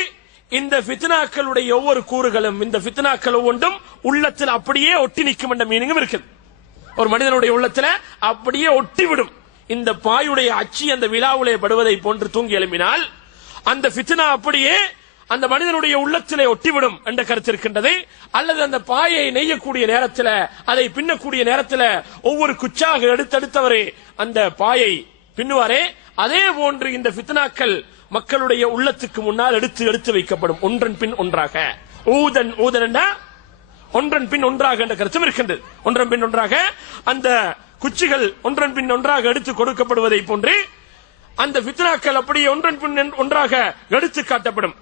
இந்த ஃபித்னாக்களுடைய ஒவ்வொரு கூறுகளும், இந்த ஃபித்னாக்கள் ஒவ்வொன்றும் உள்ளத்தில் அப்படியே ஒட்டி நிற்கும் என்ற மீனிங்கும் இருக்குது. ஒரு மனிதனுடைய உள்ளத்துல அப்படியே ஒட்டி விடும். இந்த பாயுடைய அச்சி அந்த விழாவுலே படுவதை போன்று தூங்கி எழுப்பினால் அந்த ஃபித்னா அப்படியே அந்த மனிதனுடைய உள்ளத்திலே ஒட்டிவிடும் என்ற கருத்து இருக்கின்றது. அல்லது அந்த பாயை நெய்யக்கூடிய நேரத்தில், அதை பின்னக்கூடிய நேரத்தில் ஒவ்வொரு குச்சாக எடுத்தவரே அந்த பாயை பின்னுவாரே, அதே போன்று இந்த ஃபித்னாக்கள் மக்களுடைய உள்ளத்துக்கு முன்னால் எடுத்து வைக்கப்படும், ஒன்றன் பின் ஒன்றாக. ஊதன் ஊதன் ஒன்றன் பின் ஒன்றாக என்ற கருத்தும் இருக்கின்றது. ஒன்றன் பின் ஒன்றாக அந்த குச்சிகள் ஒன்றன் பின் ஒன்றாக எடுத்து கொடுக்கப்படுவதை போன்று அந்த ஃபித்னாக்கள் அப்படியே ஒன்றன் பின் ஒன்றாக எடுத்து காட்டப்படும்.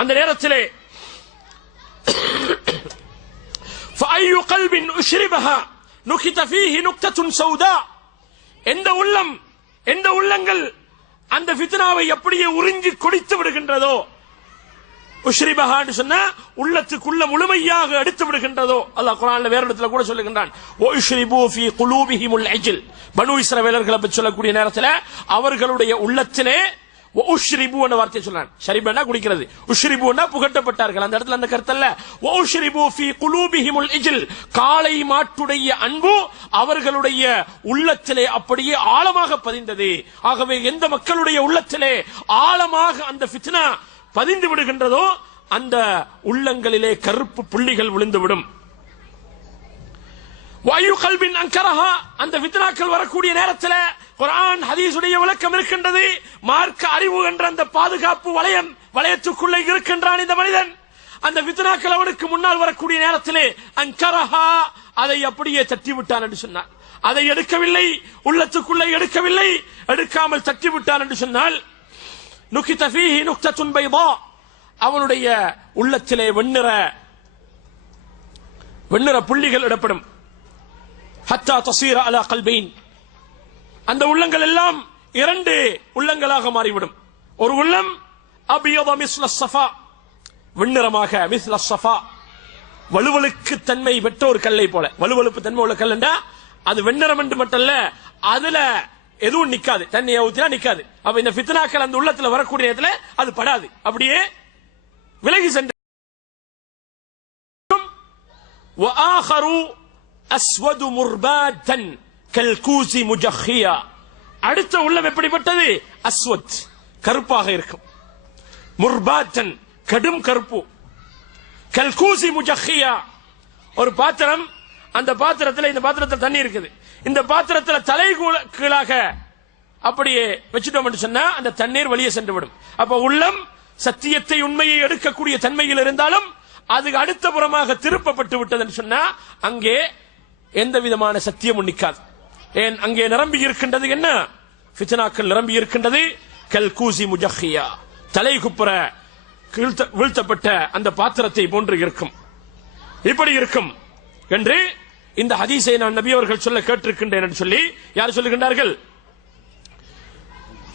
அந்த நேரத்திலே فأي قلب أشربها نكت فيه نكتة سوداء, எந்த உள்ளங்கள் அந்த ஃபித்னாவை அப்படியே உறிஞ்சி குடித்து விடுகின்றதோ, உஷ்ரிபஹான்னு சொன்னா உள்ளத்துக்குள்ள முழுமையாக எடுத்து விடுகின்றதோ. அல்லாஹ் குர்ஆன்ல வேற இடத்துல கூட சொல்லுகின்றான், வயுஷ்ரிபு ஃபீ குலூபிஹிமுல் அஜ்ல். பனு இஸ்ரவேலர்களை பற்றி சொல்லக்கூடிய நேரத்தில் அவர்களுடைய உள்ளத்திலே உஷ்ரிபு என்ற வார்த்தையை சொல்றான். ஷரிபனா குடிக்கிறது, உஷ்ரிபுனா புகட்டப்பட்டார்கள். அந்த இடத்துல அந்த கருத்து அல்ல. உஷ்ரிபு ஃபீ குலூபிஹிமுல் இஜ்ல், காளை மாட்டுடைய அன்பு அவர்களுடைய உள்ளத்திலே அப்படியே ஆழமாக பதிந்தது. ஆகவே எந்த மக்களுடைய உள்ளத்திலே ஆழமாக அந்த ஃபித்னா பதிந்து விடுகின்றதோ அந்த உள்ளங்களிலே கருப்பு புள்ளிகள் விழுந்துவிடும். வாயு கல்பின் அங்கரஹா, அந்த ஃபித்னாக்கள் வரக்கூடிய நேரத்தில் குர்ஆன் ஹதீஸுடைய விளக்கம் இருக்கின்றது. மார்க்க அறிவு என்ற அந்த பாதுகாப்பு வளையத்துக்குள்ளே இருக்கின்றான் இந்த மனிதன். அந்த ஃபித்னாக்கள் அவனுக்கு முன்னால் வரக்கூடிய நேரத்திலே அங்கரஹா, அதை அப்படியே தட்டி விட்டான் என்று சொன்னார். அதை எடுக்கவில்லை, உள்ளத்துக்குள்ளே எடுக்கவில்லை, எடுக்காமல் தட்டி விட்டான் என்று சொன்னால் நுகித ஃபீஹி நுக்தத்துன் பைதா, அவனுடைய உள்ளத்திலே வெண்ணிற புள்ளிகள் இடப்படும். ஹத்தா தஸீர அலா கல்பைன், அந்த உள்ளங்கள் எல்லாம் இரண்டு உள்ளங்களாக மாறிவிடும். ஒரு உள்ளம் அபியத மிஸ்ல ஸஃபா, வெண்ணிறமாக, மிஸ்ல ஸஃபா, வலுவலுக்கு தன்மை பெற்ற ஒரு கல்லை போல. வலுவலுப்பு தன்மை உள்ள கல்லுண்டா அது வெண்ணிறம் என்று மட்டுமல்ல, அதுல எதுவும் நிக்காது, தண்ணியை ஊத்தினா நிக்காது. அப்ப இந்த ஃபித்னாக்கள் அந்த உள்ளத்துல வரக்கூடிய நேரத்துல அது படாது, அப்படியே விலகி சென்று. وآخر أسود مربادا كالكوز مجخيا, அடுத்த உள்ளம் எப்படிப்பட்டது? அஸ்வத், கருப்பாக இருக்கும். முர்பாத்தன், கடும் கருப்பு. கல்கூசி முஜஹியா, ஒரு பாத்திரம், அந்த பாத்திரத்தில், இந்த பாத்திரத்தில் தண்ணி இருக்குது, இந்த பாத்திரத்தில் தலை கீழாக அப்படியே வச்சுட்டோம் என்று சொன்னா அந்த தண்ணீர் வெளியே சென்று விடும். அப்ப உள்ளம் சத்தியத்தை, உண்மையை எடுக்கக்கூடிய தன்மையில் இருந்தாலும் அது அடுத்த புறமாக திருப்பப்பட்டு விட்டது என்று சொன்னா அங்கே எந்த விதமான சத்தியமும் நிற்காது. ஏன்? அங்கே நிரம்பி இருக்கின்றது என்ன? ஃபித்னாக்கள் நிரம்பி இருக்கின்றது. கல்கூசி முஜஹியா, தலை குப்புற வீழ்த்தப்பட்ட அந்த பாத்திரத்தை போன்று இருக்கும். இப்படி இருக்கும் என்று இந்த ஹதீஸை நான் நபி அவர்கள் சொல்ல கேட்டிருக்கின்றேன் என்று சொல்லி யார் சொல்லுகின்றார்கள்?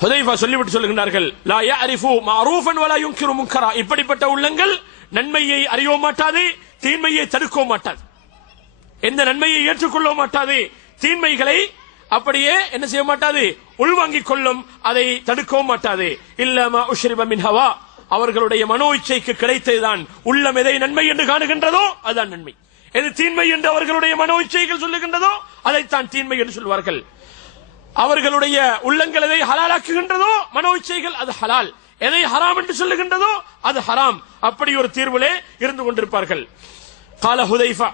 ஹுதைஃபா சொல்லிவிட்டு சொல்லுகின்றார்கள், லா யஅரிஃபு மஅரூஃபன் வலா யுன்கிரு முன்கரா, இப்படிப்பட்ட உள்ளங்கள் நன்மையை அறியவும் மாட்டாது, தீன்மையை தடுக்கவும் மாட்டாது. எந்த நன்மையை ஏற்றுக்கொள்ளவும் மாட்டாது, தீன்மைகளை அப்படியே என்ன செய்ய மாட்டாது, உள்வாங்கிக் கொள்ளும், அதை தடுக்கவும் மாட்டாது. இல்லமா உஷ்ரிப மின் ஹவா, அவர்களுடைய மனோ இச்சைக்கு கிடைத்ததுதான். உள்ளம் எதை நன்மை என்று காணுகின்றதோ அதுதான் நன்மை, எது தீன்மை என்று அவர்களுடைய மனோ இச்சைகள் சொல்லுகின்றதோ அதைத்தான் தீன்மை என்று சொல்வார்கள். அவர்களுடைய உள்ளங்கள் எதை ஹலாலாக்குகின்றதோ மனோ இச்சைகள் அது ஹலால், எதை ஹராம் என்று சொல்லுகின்றதோ அது ஹராம். அப்படி ஒரு தீர்விலே இருந்து கொண்டிருப்பார்கள். கால ஹுதைஃபா,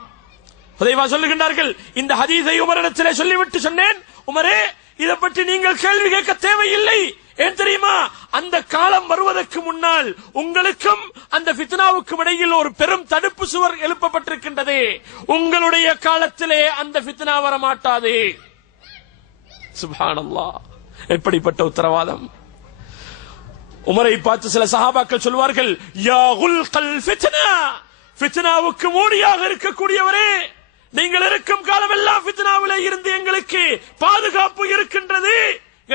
ஹுதைஃபா சொல்லுகின்றார்கள், இந்த ஹதீஸை உமரிடத்திலே சொல்லிவிட்டு சொன்னேன், உமரே இதை பற்றி நீங்கள் கேள்வி கேட்க தேவையில்லை. ஏன் தெரியுமா? அந்த காலம் வருவதற்கு முன்னால் உங்களுக்கும் அந்த ஃபித்னாவுக்கும் இடையில் ஒரு பெரும் தடுப்பு சுவர் எழுப்பப்பட்டிருக்கின்றது. உங்களுடைய காலத்திலே அந்த ஃபித்னா வர மாட்டாது. சுப்ஹானல்லாஹ், எப்படிப்பட்ட உத்தரவாதம்! உமரை பார்த்து சில சஹாபாக்கள் சொல்வார்கள், யா குல்கல் ஃபித்னா, ஃபித்னாவுக்கு மூடியாக இருக்கக்கூடியவரே, நீங்கள் இருக்கும் காலமெல்லாம் ஃபித்னாவிலே இருந்து எங்களுக்கு பாதுகாப்பு இருக்கின்றது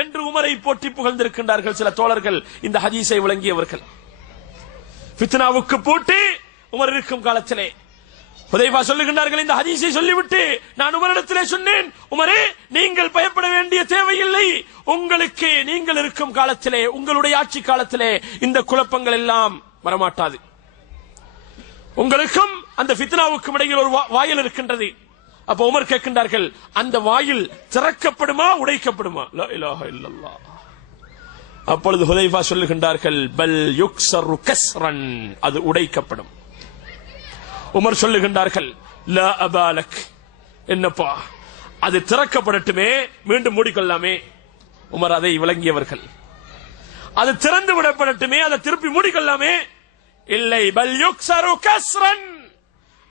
என்று உமரை போற்றி புகழ்ந்திருக்கின்றார்கள் சில தோழர்கள், இந்த ஹதீஸை விளங்கியவர்கள். ஃபித்னாவுக்கு போட்டு உமர் இருக்கும் காலத்திலே ஹுதைஃபா சொல்லுகின்றார்கள், இந்த ஹதீஸை சொல்லிவிட்டு நான் உமரிடத்திலே சொன்னேன், உமரே நீங்கள் பயப்பட வேண்டிய தேவையில்லை, உங்களுக்கு நீங்கள் இருக்கும் காலத்திலே, உங்களுடைய ஆட்சி காலத்திலே இந்த குழப்பங்கள் எல்லாம் வரமாட்டாது. உங்களுக்கும் அந்த ஃபித்னாவுக்கும் இடையில் ஒரு வாயில் இருக்கின்றது. அப்ப உமர் கேட்கின்றார்கள், அந்த வாயில் திறக்கப்படுமா உடைக்கப்படுமா? லா இலாஹ இல்லல்லாஹ். அப்பொழுது ஹுதைஃபா சொல்லுகின்றார்கள், பல் யுக்ஸரு கஸ்ரன், அது உடைக்கப்படும். உமர் சொல்லுகின்றார்கள், லா அபாலக், என்னப்பா அது திறக்கப்படட்டுமே, மீண்டும் மூடிக்கொள்ளாமே. உமர் அதை விளங்கியவர்கள். அது திறந்து விடப்படட்டுமே, அதை திருப்பி மூடிக்கொள்ளாமே. இல்லை, பல் யுக்ஸரு கஸ்ரன்,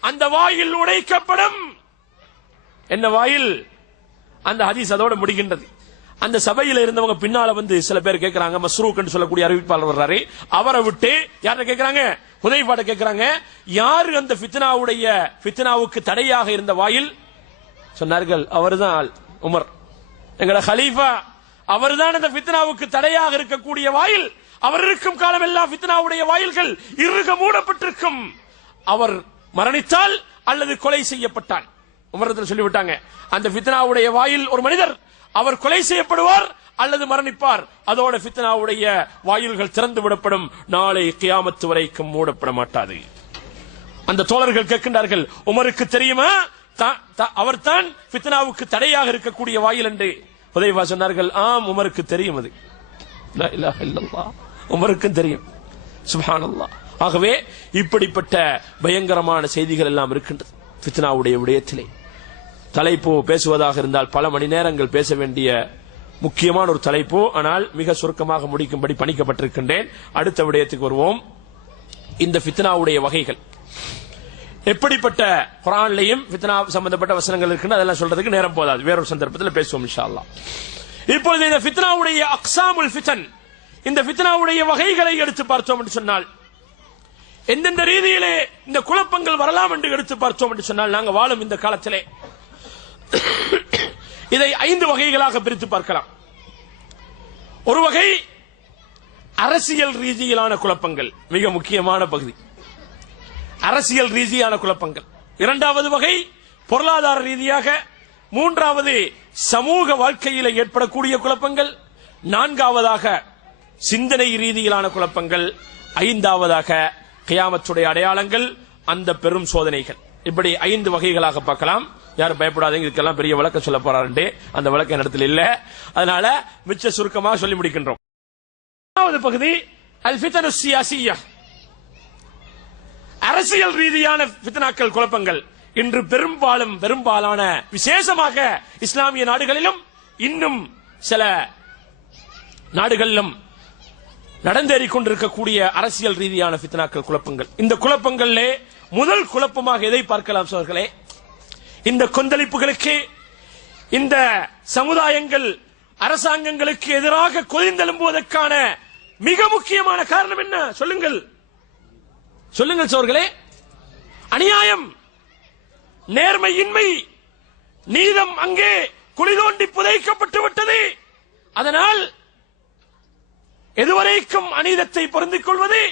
அந்த வாயில் உடைக்கப்படும். என்ன வாயில்? அந்த ஹதீஸ் அதோட முடிகின்றது. அந்த சபையில் இருந்தவங்க பின்னால வந்து சில பேர் கேட்கிறாங்க, மஸ்ரூக் என்று சொல்லக்கூடிய அறிவிப்பாளர் வர்றாரு, அவரை விட்டு யார கேட்கிறாங்க? ஹுதைஃபாட்ட கேட்கிறாங்க, யாரு அந்த ஃபித்னாவுக்கு தடையாக இருந்த வாயில்? சொன்னார்கள், அவர்தான் உமர், எங்களோட ஹலீஃபா, அவர்தான் அந்த ஃபித்னாவுக்கு தடையாக இருக்கக்கூடிய வாயில். அவர் இருக்கும் காலம் எல்லாம் ஃபித்னாவுடைய வாயில்கள் இறுக மூடப்பட்டிருக்கும். அவர் மரணித்தால் அல்லது கொலை செய்யப்பட்டால், உமரத்தில் சொல்லிவிட்டாங்க, அந்த ஃபித்னாவுடைய வாயில் ஒரு மனிதர் அவர் கொலை செய்யப்படுவார் அல்லது மரணிப்பார், அதோட ஃபித்னாவுடைய வாயில்கள் திறந்து விடப்படும், நாளை கியாமத்து வரைக்கும் மூடப்பட மாட்டாது. அந்த தோழர்கள் கேட்கின்றார்கள், உமருக்கு தெரியுமா அவர் தான் ஃபித்னாவுக்கு தடையாக இருக்கக்கூடிய வாயில் என்று? ஹுதைஃபா சொன்னார்கள், ஆம் உமருக்கு தெரியும், அது லா இலாஹ இல்லல்லாஹ், உமருக்கும் தெரியும். சுப்ஹானல்லாஹ். ஆகவே இப்படிப்பட்ட பயங்கரமான செய்திகள் எல்லாம் இருக்கின்றது ஃபித்னாவுடைய விடயத்திலே. தலைப்பு பேசுவதாக இருந்தால் பல மணி நேரங்கள் பேச வேண்டிய முக்கியமான ஒரு தலைப்பு, ஆனால் மிக சுருக்கமாக முடிக்கும்படி பணிக்கப்பட்டிருக்கின்றேன். அடுத்த விடயத்துக்கு வருவோம். இந்த ஃபித்னாவுடைய வகைகள் எப்படிப்பட்ட, குர்ஆன்லயும் ஃபித்னா சம்பந்தப்பட்ட வசனங்கள் இருக்குன்னு அதெல்லாம் சொல்றதுக்கு நேரம் போதாது, வேறொரு சந்தர்ப்பத்தில் பேசுவோம் இன்ஷா அல்லாஹ். இப்பொழுது இந்த ஃபித்னாவுடைய அக்ஸாமுல் ஃபித்ன், இந்த ஃபித்னாவுடைய வகைகளை எடுத்து பார்த்தோம் என்று சொன்னால், எந்தெந்த ரீதியிலே இந்த குழப்பங்கள் வரலாம் என்று எடுத்து பார்த்தோம் என்று சொன்னால், நாங்கள் வாழும் இந்த காலத்திலே இதை 5 வகைகளாக பிரித்து பார்க்கலாம். ஒரு வகை அரசியல் ரீதியிலான குழப்பங்கள், மிக முக்கியமான பகுதி. அரசியல் ரீதியான குழப்பங்கள். இரண்டாவது வகை பொருளாதார ரீதியாக. மூன்றாவது சமூக வாழ்க்கையில் ஏற்படக்கூடிய குழப்பங்கள். நான்காவதாக சிந்தனை ரீதியிலான குழப்பங்கள். ஐந்தாவதாக கியாமத்துடைய அடையாளங்கள், அந்த பெரும் சோதனைகள். இப்படி 5 வகைகளாக பார்க்கலாம். யாரும் பயப்படாதீங்க, இதுக்கெல்லாம் பெரிய விளக்கம் சொல்ல போறாரு, அந்த விளக்கம் இடத்துல இல்ல. அதனால மிச்ச சுருக்கமாக சொல்லி முடிக்கின்றோம். பகுதி அல் ஃபித்னு சியாசிய்யா, அரசியல் ரீதியான ஃபித்னாக்கள், குழப்பங்கள். இன்று பெரும்பாலான விசேஷமாக இஸ்லாமிய நாடுகளிலும் இன்னும் சில நாடுகளிலும் நடந்தேறிக் கொண்டிருக்கக்கூடிய அரசியல் ரீதியான ஃபித்னாக்கள், குழப்பங்கள். இந்த குழப்பங்களிலே முதல் குழப்பமாக எதை பார்க்கலாம் சோர்களே? இந்த கொந்தளிப்புகளுக்கு, இந்த சமுதாயங்கள் அரசாங்கங்களுக்கு எதிராக கொதிந்தெழும்புவதற்கான மிக முக்கியமான காரணம் என்ன? சொல்லுங்கள் சோர்களே. அநியாயம், நேர்மையின்மை, நீதம் அங்கே குழி தோண்டி புதைக்கப்பட்டு விட்டது. அதனால் எதுவரைக்கும் அநீதத்தை பொருந்திக் கொள்வது,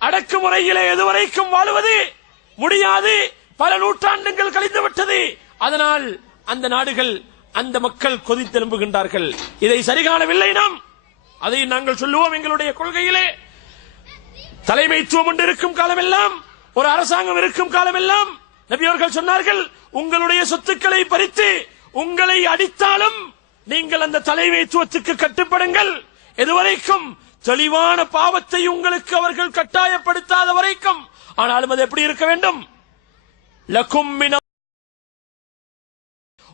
அடக்குமுறையிலே எதுவரைக்கும் வாழுவது முடியாது. பல நூற்றாண்டுகள் கழிந்து விட்டது. அதனால் அந்த நாடுகள், அந்த மக்கள் கொதித்தெழும்புகின்றார்கள். இதை சரிகாணவில்லை நாம். அதை நாங்கள் சொல்லுவோம் எங்களுடைய கொள்கையிலே. தலைமைத்துவம் ஒன்று இருக்கும் காலமெல்லாம், ஒரு அரசாங்கம் இருக்கும் காலமெல்லாம் நபி அவர்கள் சொன்னார்கள், உங்களுடைய சொத்துக்களை பறித்து உங்களை அடித்தாலும் நீங்கள் அந்த தலைமைத்துவத்துக்கு கட்டுப்படுங்கள். எதுவரைக்கும் தெளிவான பாவத்தை உங்களுக்கு அவர்கள் கட்டாயப்படுத்தாத வரைக்கும். ஆனாலும் அது எப்படி இருக்க வேண்டும்?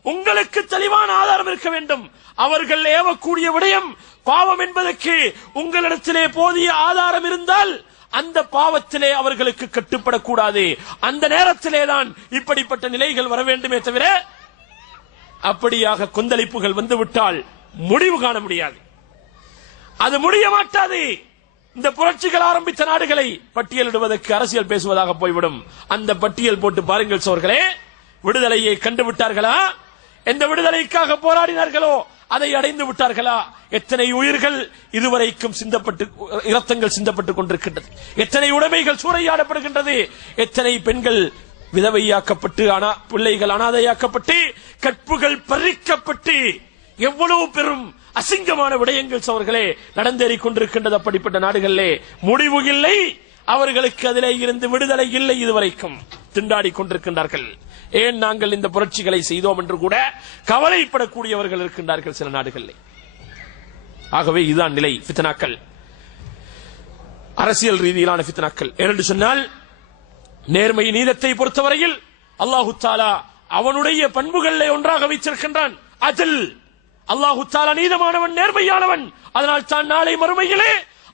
உங்களுக்கு தெளிவான ஆதாரம் இருக்க வேண்டும். அவர்கள் ஏவக்கூடிய விடயம் பாவம் என்பதற்கு உங்களிடத்திலே போதிய ஆதாரம் இருந்தால் அந்த பாவத்திலே அவர்களுக்கு கட்டுப்படக்கூடாது. அந்த நேரத்திலே தான் இப்படிப்பட்ட நிலைகள் வர வேண்டுமே தவிர, அப்படியாக கொந்தளிப்புகள் வந்துவிட்டால் முடிவு காண முடியாது. அது முடிய மாட்டாது. இந்த புரட்சிகள் ஆரம்பித்த நாடுகளை பட்டியலிடுவதற்கு அரசியல் பேசுவதாக போய்விடும். அந்த பட்டியல் போட்டு பாருங்கள் சோர்களே. விடுதலையை கண்டுவிட்டார்களா? எந்த விடுதலைக்காக போராடினார்களோ அதை அடைந்து விட்டார்களா? எத்தனை உயிர்கள் இதுவரைக்கும் இரத்தங்கள் சிந்தப்பட்டுக் கொண்டிருக்கின்றது. எத்தனை உடைமைகள் சூறையாடப்படுகின்றது. எத்தனை பெண்கள் விதவையாக்கப்பட்டு, பிள்ளைகள் அனாதையாக்கப்பட்டு, கற்புகள் பறிக்கப்பட்டு, எவ்வளவு பெரும் அசிங்கமான விடயங்கள் அவர்களே நடந்தேறிக் கொண்டிருக்கின்றது. அப்படிப்பட்ட நாடுகளிலே முடிவு இல்லை. அவர்களுக்கு அதிலே இருந்து விடுதலை இல்லை. இதுவரைக்கும் திண்டாடி கொண்டிருக்கின்றார்கள். ஏன் நாங்கள் இந்த புரட்சிகளை செய்தோம் என்று கூட கவலைப்படக்கூடியவர்கள் இருக்கின்றார்கள் சில நாடுகளில். ஆகவே இதுதான் நிலை. ஃபித்னாக்கள், அரசியல் ரீதியிலான ஃபித்னாக்கள். ஏனென்று சொன்னால், நேர்மை நீதத்தை பொறுத்தவரையில் அல்லாஹு தஆலா அவனுடைய பண்புகளிலே ஒன்றாக வைத்திருக்கின்றான். அதில் அல்லாஹு தஆலா நீதமானவன், நேர்மையானவன். அதனால் தான் நாளை மறுமையிலே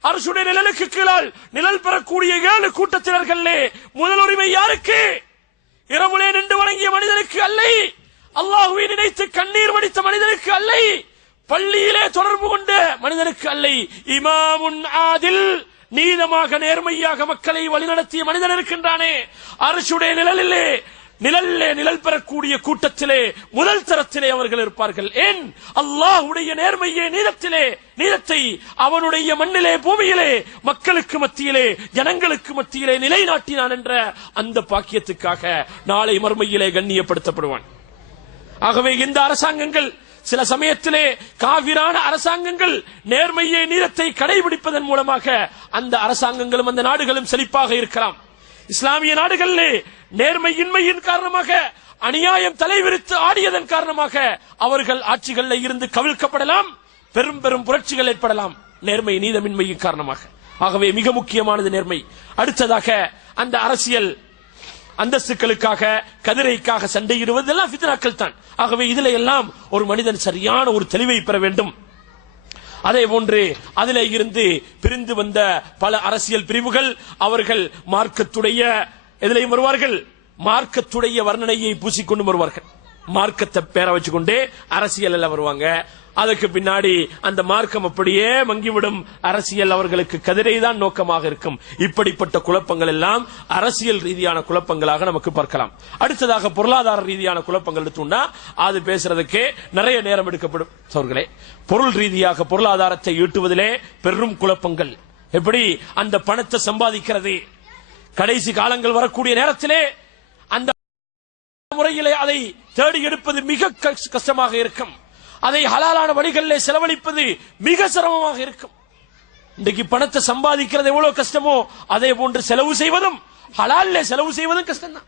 அரசுடைய நிழலுக்கு கீழால் நிழல் பெறக்கூடிய 7 கூட்டத்தினர்களே முதல் உரிமை யாருக்கு? இரவுலே நின்று வணங்கிய மனிதனுக்கு அல்ல, அல்லாஹ்வை நினைத்து கண்ணீர் வடித்த மனிதனுக்கு அல்ல, பள்ளியிலே தொடர்பு கொண்ட மனிதனுக்கு அல்ல, இமாமுன் ஆதில், நீதமாக நேர்மையாக மக்களை வழிநடத்திய மனிதன் இருக்கின்றானே, அரசுடைய நிழல் பெறக்கூடிய கூட்டத்திலே முதல் தரத்திலே அவர்கள் இருப்பார்கள். ஏன்? அல்லாஹ்வுடைய நேர்மையே நீதத்தை அவனுடைய மண்ணிலே, பூமியிலே, மக்களுக்கு மத்தியிலே, ஜனங்களுக்கு மத்தியிலே நிலைநாட்டினான் என்ற அந்த பாக்கியத்துக்காக நாளை மறுமையிலே கண்ணியப்படுத்தப்படுவான். ஆகவே இந்த அரசாங்கங்கள், சில சமயத்திலே காவிரான அரசாங்கங்கள் நேர்மையை, நீதத்தை கடைபிடிப்பதன் மூலமாக அந்த அரசாங்கங்களும் அந்த நாடுகளும் செழிப்பாக இருக்கலாம். இஸ்லாமிய நாடுகளிலே நேர்மையின்மையின் காரணமாக, அநியாயம் தலைவிரித்து ஆடியதன் காரணமாக அவர்கள் ஆட்சிகளில் இருந்து கவிழ்க்கப்படலாம், பெரும் பெரும் புரட்சிகள் ஏற்படலாம் நேர்மை நீதமின்மையின் காரணமாக. ஆகவே மிக முக்கியமானது நேர்மை. அடுத்ததாக அந்த அரசியல் அந்தஸ்துக்களுக்காக, கதிரைக்காக சண்டையிடுவது எல்லாம் ஃபித்னாக்கள் தான். ஆகவே இதில் எல்லாம் ஒரு மனிதன் சரியான ஒரு தெளிவை பெற வேண்டும். அதே போன்று அதிலே இருந்து பிரிந்து வந்த பல அரசியல் பிரிவுகள், அவர்கள் மார்க்கத்துடைய எதிலையும் வருவார்கள், மார்க்கத்துடைய வர்ணனையை பூசிக்கொண்டு வருவார்கள். மார்க்கத்தை பேர வச்சுக்கொண்டு அரசியல் எல்லாம் வருவாங்க. அதுக்கு பின்னாடி அந்த மார்க்கம் அப்படியே மங்கிவிடும். அரசியல் அவர்களுக்கு கதிரைதான் நோக்கமாக இருக்கும். இப்படிப்பட்ட குழப்பங்கள் எல்லாம் அரசியல் ரீதியான குழப்பங்களாக நமக்கு பார்க்கலாம். அடுத்ததாக பொருளாதார ரீதியான குழப்பங்கள் எடுத்துன்னா அது பேசுறதுக்கு நிறைய நேரம் எடுக்கப்படும். சோர்களே, பொருள் ரீதியாக பொருளாதாரத்தை ஈட்டுவதிலே பெரும் குழப்பங்கள். எப்படி அந்த பணத்தை சம்பாதிக்கிறது, கடைசி காலங்கள் வரக்கூடிய நேரத்திலே அந்த முறையிலே அதை தேடி எடுப்பது மிக கஷ்டமாக இருக்கும். அதை ஹலாலான வழிகளிலே செலவழிப்பது மிக சிரமமாக இருக்கும். இன்றைக்கு பணத்தை சம்பாதிக்கிறது எவ்வளவு கஷ்டமோ அதே போன்று செலவு செய்வதும், ஹலாலிலே செலவு செய்வதும் கஷ்டம் தான்.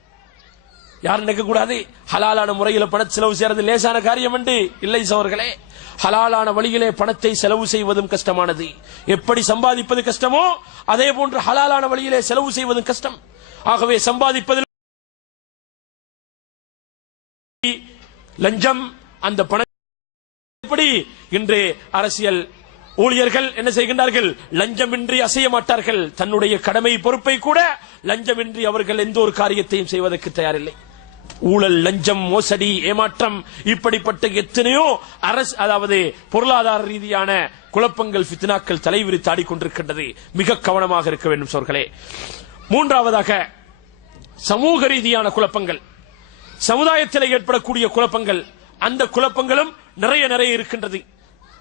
யாரும் நினைக்க கூடாது ஹலாலான முறையில் பணத்தை செலவு செய்யறது லேசான காரியம் என்று. இல்லை சகோதரர்களே, ஹலாலான வழியிலே பணத்தை செலவு செய்வதும் கஷ்டமானது. எப்படி சம்பாதிப்பது கஷ்டமோ அதே போன்று ஹலாலான வழியிலே செலவு செய்வதும் கஷ்டம். ஆகவே சம்பாதிப்பதில் லஞ்சம், அந்த பணம் எப்படி இன்று அரசியல் ஊழியர்கள் என்ன செய்கின்றார்கள்? லஞ்சமின்றி அசைய மாட்டார்கள். தன்னுடைய கடமை பொறுப்பை கூட லஞ்சமின்றி அவர்கள் எந்த ஒரு காரியத்தையும் செய்வதற்கு தயாரில்லை. ஊழல், லஞ்சம், மோசடி, ஏமாற்றம், இப்படிப்பட்ட எத்தனையோ அரசு அதாவது பொருளாதார ரீதியான குழப்பங்கள், ஃபித்னாக்கள் தலைவிரித்து ஆடிக்கொண்டிருக்கின்றது. மிக கவனமாக இருக்க வேண்டும் சோர்களே. மூன்றாவதாக சமூக ரீதியான குழப்பங்கள், சமுதாயத்தில் ஏற்படக்கூடிய குழப்பங்கள். அந்த குழப்பங்களும் நிறைய இருக்கின்றது.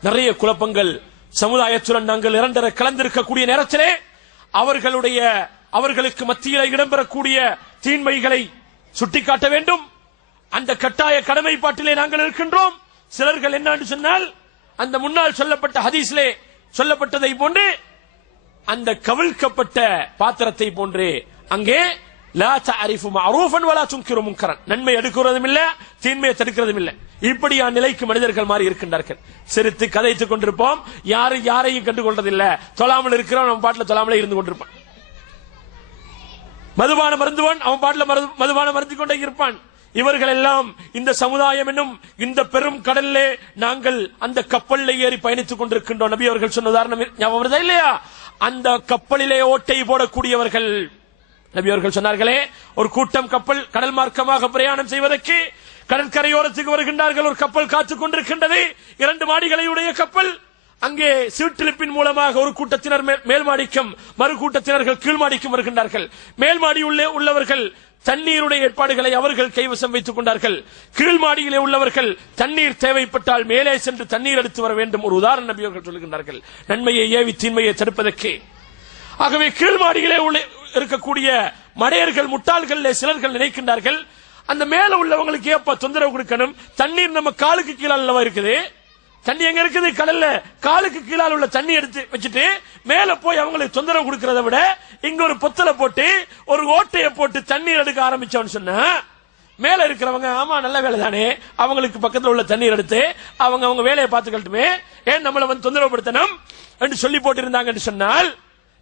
நிறைய குழப்பங்கள் சமுதாயத்துடன் நாங்கள் இரண்டரை கலந்திருக்கக்கூடிய நேரத்திலே அவர்களுக்கு மத்தியில் இடம்பெறக்கூடிய தீன்மைகளை சுட்டிக்காட்ட வேண்டும். அந்த கட்டாய கடமைப்பாட்டிலே நாங்கள் இருக்கின்றோம். சிலர்கள் என்னன்னு சொன்னால், அந்த முன்னால் சொல்லப்பட்ட ஹதீஸிலே சொல்லப்பட்டதை போன்று அந்த கவிழ்க்கப்பட்ட பாத்திரத்தை போன்று அங்கே லா தஅரிஃபு மஅரூஃபன் வலா துன்கிரு முன்கரன், நன்மை எடுக்கிறதும் இல்ல, தீன்மையை தடுக்கிறதும் இல்ல. இப்படியான நிலைக்கு மனிதர்கள் மாறி இருக்கின்றார்கள். சிரித்து கதைத்துக் கொண்டிருப்போம், யாரையும் கண்டுகொள்றதில்ல. தொழாமல் இருக்கிறோம், நம்ம பாட்டில் தொழாமலே இருந்து கொண்டிருப்பான். மதுபான மருந்துவன் அவன் பாட்டில் மதுபான மருந்து கொண்டே இருப்பான். இவர்கள் எல்லாம் இந்த சமுதாயம் என்னும் இந்த பெரும் கடலிலே நாங்கள் அந்த கப்பலில் ஏறி பயணித்துக் கொண்டிருக்கின்றோம். நபி அவர்கள் சொன்ன உதாரணம் ஞாபகம் வருதா இல்லையா? அந்த கப்பலிலே ஓட்டை போடக்கூடியவர்கள். நபி அவர்கள் சொன்னார்களே, ஒரு கூட்டம் கப்பல் கடல் மார்க்கமாக பிரயாணம் செய்வதற்கு கடற்கரையோரத்துக்கு வருகின்றார்கள். ஒரு கப்பல் காத்துக் கொண்டிருக்கின்றது, 2 மாடிகளை உடைய கப்பல். அங்கே சீட்டிலிப்பின் மூலமாக ஒரு கூட்டத்தினர் மேல் மாடிக்கும், மறு கூட்டத்தினர்கள் கீழ் மாடிக்கும் வருகின்றார்கள். மேல் மாடி உள்ளவர்கள் தண்ணீருடைய ஏற்பாடுகளை அவர்கள் கைவசம் வைத்துக் கொண்டார்கள். கீழ் மாடியிலே உள்ளவர்கள் தண்ணீர் தேவைப்பட்டால் மேலே சென்று தண்ணீர் எடுத்து வர வேண்டும். ஒரு உதாரணம் நபி அவர்கள் சொல்லுகின்றார்கள், நன்மையை ஏவி தீன்மையை தடுப்பதற்கு. ஆகவே கீழ் மாடியிலே இருக்கக்கூடிய மடையர்கள், முட்டாள்கள் சிலர்கள் நினைக்கின்றார்கள், அந்த மேல உள்ளவங்களுக்கு ஏப்ப தொந்தரவு கொடுக்கணும், தண்ணீர் நம்ம காலுக்கு கீழே இருக்குது, தண்ணி எங்க இருக்குது? கடல்ல. காலுக்கு கீழால் உள்ள தண்ணி எடுத்து வச்சுட்டு மேல போய் அவங்களுக்கு தொந்தரவு கொடுக்கறத விட இங்க ஒரு பொத்தலை போட்டு ஒரு ஓட்டையை போட்டு தண்ணீர் எடுக்க ஆரம்பிச்சோன்னு சொன்னா, மேல இருக்கிறவங்க ஆமா நல்ல வேலை தானே, அவங்களுக்கு பக்கத்தில் உள்ள தண்ணீர் எடுத்து அவங்க வேலையை பார்த்துக்கட்டுமே, ஏன் நம்மளை வந்து தொந்தரவு படுத்தணும் என்று சொல்லி போட்டு இருந்தாங்க என்று சொன்னால்,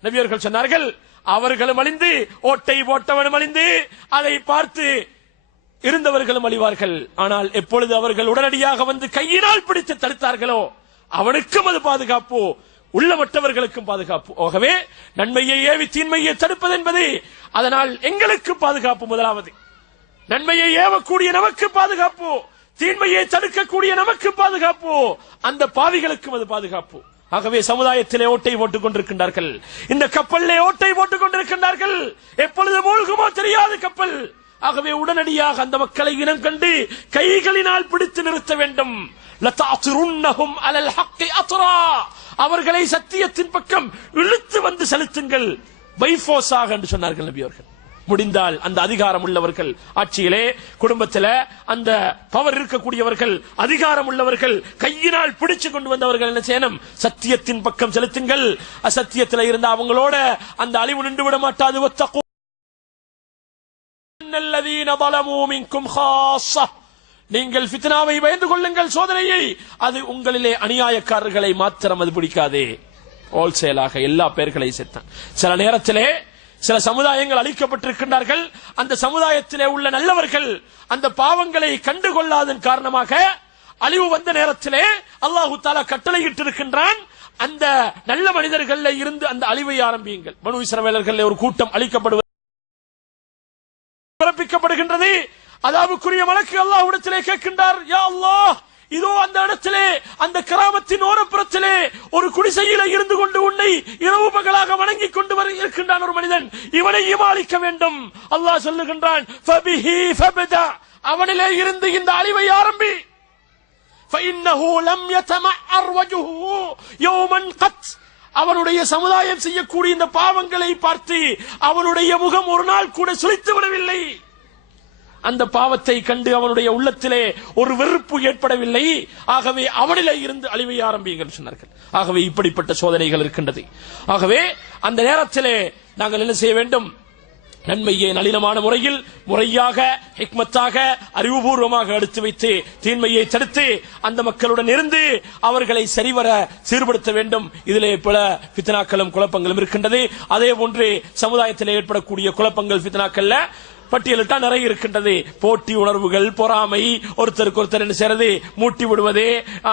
நபியர்கள் சொன்னார்கள், அவர்களும் அழிந்து ஓட்டை போட்டவனும் அழிந்து அதை பார்த்து இருந்தவர்களும் அழிவார்கள். ஆனால் எப்பொழுது அவர்கள் உடனடியாக வந்து கையினால் பிடித்து தடுத்தார்களோ அவனுக்கும் அது பாதுகாப்பு, உள்ள மற்றவர்களுக்கும் பாதுகாப்பு. ஆகவே நன்மையை ஏவி தீன்மையை தடுப்பது என்பது அதனால் எங்களுக்கு பாதுகாப்பு. முதலாவது நன்மையை ஏவக்கூடிய நமக்கு பாதுகாப்பு, தீன்மையை தடுக்கக்கூடிய நமக்கு பாதுகாப்பு, அந்த பாவிகளுக்கும் அது பாதுகாப்பு. ஆகவே சமுதாயத்திலே ஓட்டை போட்டுக் கொண்டிருக்கின்றார்கள், இந்த கப்பலிலே ஓட்டை போட்டுக் கொண்டிருக்கின்றார்கள். எப்பொழுது மூழ்குமோ தெரியாது கப்பல். ஆகவே உடனடியாக அந்த மக்களை இனம் கண்டு கைகளினால் பிடித்து நிறுத்த வேண்டும். லதஅத்ருன்னஹும் அலல் ஹக்கி அத்ரா, அவர்களை சத்தியத்தின் பக்கம் இழுத்து வந்து செலுத்துங்கள், பைஃபோஸாக என்று சொன்னார்கள் நபி அவர்கள். முடிந்தால் அந்த அதிகாரம் உள்ளவர்கள், ஆட்சியிலே குடும்பத்தில் அந்த பவர் இருக்கக்கூடியவர்கள், அதிகாரம் உள்ளவர்கள், கையினால் பிடிச்சு கொண்டு வந்தவர்கள் என்ன செய்யணும்? சத்தியத்தின் பக்கம் செலுத்துங்கள். அசத்தியத்தில் இருந்த அவங்களோட அந்த அழிவு நின்று விட மாட்டாது. வத்தகு الذين ظلموا منكم خاصة, நீங்கள் ஃபித்னாவை பயந்து கொள்ளுங்கள், சோதனையை. அது உங்களிலே அநியாயக்காரர்களை மாத்திரம் அது பிடிக்காதே, ஹோல்சேலாக எல்லா பேர்களை சேர்த்தான். சில நேரத்திலே சில சமுதாயங்கள் அழிக்கப்பட்டிருக்கின்றார்கள். அந்த சமுதாயத்திலே உள்ள நல்லவர்கள் அந்த பாவங்களை கண்டுகொள்ளாதன் காரணமாக அழிவு வந்த நேரத்திலே அல்லாஹு தஆலா கட்டளையிட்டிருக்கின்றான், அந்த நல்ல மனிதர்கள் இருந்து அந்த அழிவை ஆரம்பியுங்கள். பனு இஸ்ரவேலர்கள் ஒரு கூட்டம் அழிக்கப்படுவது பிறப்பிக்கப்படுகின்றது. அதாவுக்குரிய மலக்கு அல்லாஹ்விடத்திலே கேட்கின்றார், யா அல்லாஹ், இதோ அந்த இடத்திலே அந்த கிராமத்தின் ஓரப்புறத்திலே ஒரு குடிசையில இருந்து கொண்டு உன்னை இரவு பகலாக வணங்கிக் கொண்டு இருக்கின்றான் ஒரு மனிதன், இவனை ஈமாளிக்க வேண்டும். அல்லாஹ் சொல்லுகின்றான், ஃபபிஹி ஃபப்தா, அவனிலே இருந்து இந்த அழிவை ஆரம்பி. فإنه لم يتمعر وجهه يوما قط, அவனுடைய சமுதாயம் செய்யக்கூடிய இந்த பாவங்களை பார்த்து அவனுடைய முகம் ஒரு நாள் கூட சுளித்து விடவில்லை. அந்த பாவத்தை கண்டு அவனுடைய உள்ளத்திலே ஒரு வெறுப்பு ஏற்படவில்லை. ஆகவே அவனிலே இருந்து அழிவை ஆரம்பியுங்கள் சொன்னார்கள். ஆகவே இப்படிப்பட்ட சோதனைகள் இருக்கின்றது. ஆகவே அந்த நேரத்திலே நாங்கள் என்ன செய்ய வேண்டும்? நன்மையை நளினமான முறையில் முறையாக ஹிக்மத்தாக அறிவுபூர்வமாக எடுத்து வைத்து தீன்மையை தடுத்து அந்த மக்களுடன் இருந்து அவர்களை சரிவர சீர்படுத்த வேண்டும். இதிலே பல ஃபித்னாக்களும் குழப்பங்களும் இருக்கின்றது. அதே போன்று சமுதாயத்தில் ஏற்படக்கூடிய குழப்பங்கள் ஃபித்னாக்கள்ல பட்டியலிட்டா நிறைய இருக்கின்றது. போட்டி உணர்வுகள், பொறாமை, ஒருத்தருக்கு ஒருத்தர் என்ன செய்யறது, மூட்டி விடுவது,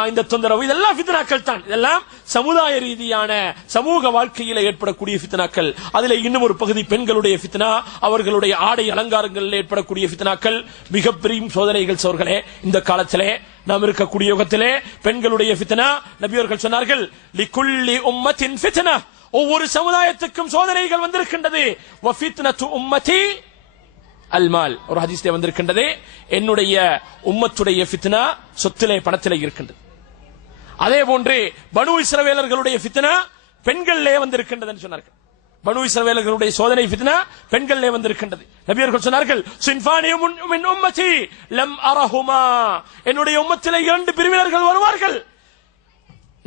இந்த தொந்தரவு, இதெல்லாம் ஃபித்னாக்கள் தான். இதெல்லாம் சமுதாய ரீதியான சமூக வாழ்க்கையில் ஏற்படக்கூடிய ஃபித்னாக்கள். அதில் இன்னும் ஒரு பகுதி பெண்களுடைய ஃபித்னா, அவர்களுடைய ஆடை அலங்காரங்களில் ஏற்படக்கூடிய ஃபித்னாக்கள் மிகப்பெரிய சோதனைகள். சோர்களே, இந்த காலத்திலே நாம் இருக்கக்கூடிய யுகத்திலே பெண்களுடைய ஃபித்னா, நபி அவர்கள் சொன்னார்கள், லிகுல்லி உம்மத்தின் ஃபித்னா, ஒவ்வொரு சமுதாயத்துக்கும் சோதனைகள் வந்திருக்கின்றது. வ ஃபித்னத்து உம்மதி அல்மால், ஒரு ஹதீஸ்ல வந்திருக்கின்றது, என்னுடைய உம்மத்துடைய ஃபித்னா சொத்திலே பணத்திலே இருக்கின்றது. அதே போன்று பனு இஸ்ரவேலர்களுடைய ஃபித்னா பெண்களிலே வந்திருக்கின்றது சொன்னார்கள். பனு இஸ்ரவேலர்களுடைய சோதனை ஃபித்னா பெண்களிலே வந்திருக்கின்றது. நபி அவர்கள் சொன்னார்கள், சின்ஃபானி மின் உம்மதி லம் அரஹுமா, என்னுடைய உம்மத்திலே இரண்டு பிரிவினர்கள் வருவார்கள்,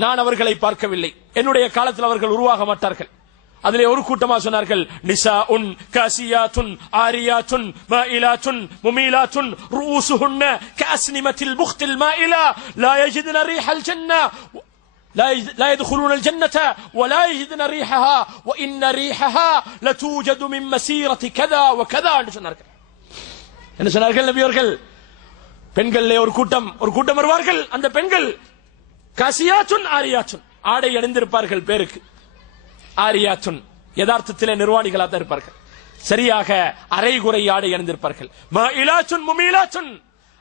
நான் அவர்களை பார்க்கவில்லை, என்னுடைய காலத்தில் அவர்கள் உருவாக மாட்டார்கள். அதிலே ஒரு கூட்டமா சொன்னார்கள், நிசாஉன் காசியாத்துன் ஆரியாத்துன் மாயிலாத்துன் முமீலாத்துன் ரூசுஹுன்ன காஸ்னிமத்தில் புக்தில் மாயிலா லா யஜிதுன ரீஹல் ஜன்னah لا يدخلون الجنة ولا يجدن ريحها وإن ريحها لتوجد من مسيرة كذا وكذا என்று சொன்னார்கள். என்ன சொன்னார்கள் நபி அவர்கள்? பெண்களிலே ஒரு கூட்டம் வருவார்கள். அந்த பெண்கள் காசியாத்துன் ஆரியாத்துன், ஆடை அணிந்திருப்பார்கள் பேருக்கு, ஆரியாத்துன் யதார்த்தத்திலே நிர்வாணிகளாக தான் இருப்பார்கள், சரியாக அரைகுறை ஆடை அணிந்திருப்பார்கள். மாயிலாத்துன் முமீலாத்துன்,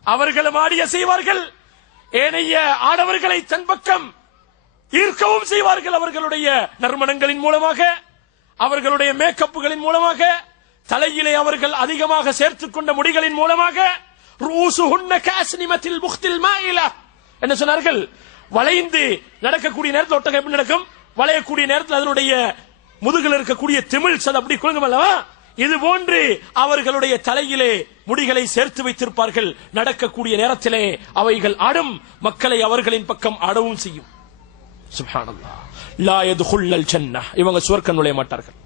அவர்களும் ஆடிய செய்வார்கள், ஏனைய ஆடவர்களை தன் பக்கம் ஈர்க்கவும் செய்வார்கள். அவர்களுடைய நறுமணங்களின் மூலமாக, அவர்களுடைய மேக்கப்புகளின் மூலமாக, தலையிலே அவர்கள் அதிகமாக சேர்த்துக் கொண்ட முடிகளின் மூலமாக. ரூசுஹுன்ன காஸ்னிமத்தில் புக்தில் மாயிலா, என்ன சொன்னார்கள்? வளைந்து நடக்கக்கூடிய நேரத்தில் ஒட்டகம் எப்படி நடக்கும்? வளையக்கூடிய நேரத்தில் அதனுடைய முதுகில் இருக்கக்கூடிய திமிழ் சது அப்படி குலுங்கும் அல்லவா? இது போன்று அவர்களுடைய தலையிலே முடிகளை சேர்த்து வைத்திருப்பார்கள். நடக்கக்கூடிய நேரத்திலே அவைகள் ஆடும், மக்களை அவர்களின் பக்கம் ஆடவும் செய்யும். சுப்ஹானல்லாஹ். லா யதுகுல்லல் ஜன்னஹ், இவங்க சுவர்க்கம் நுழைய மாட்டார்கள்.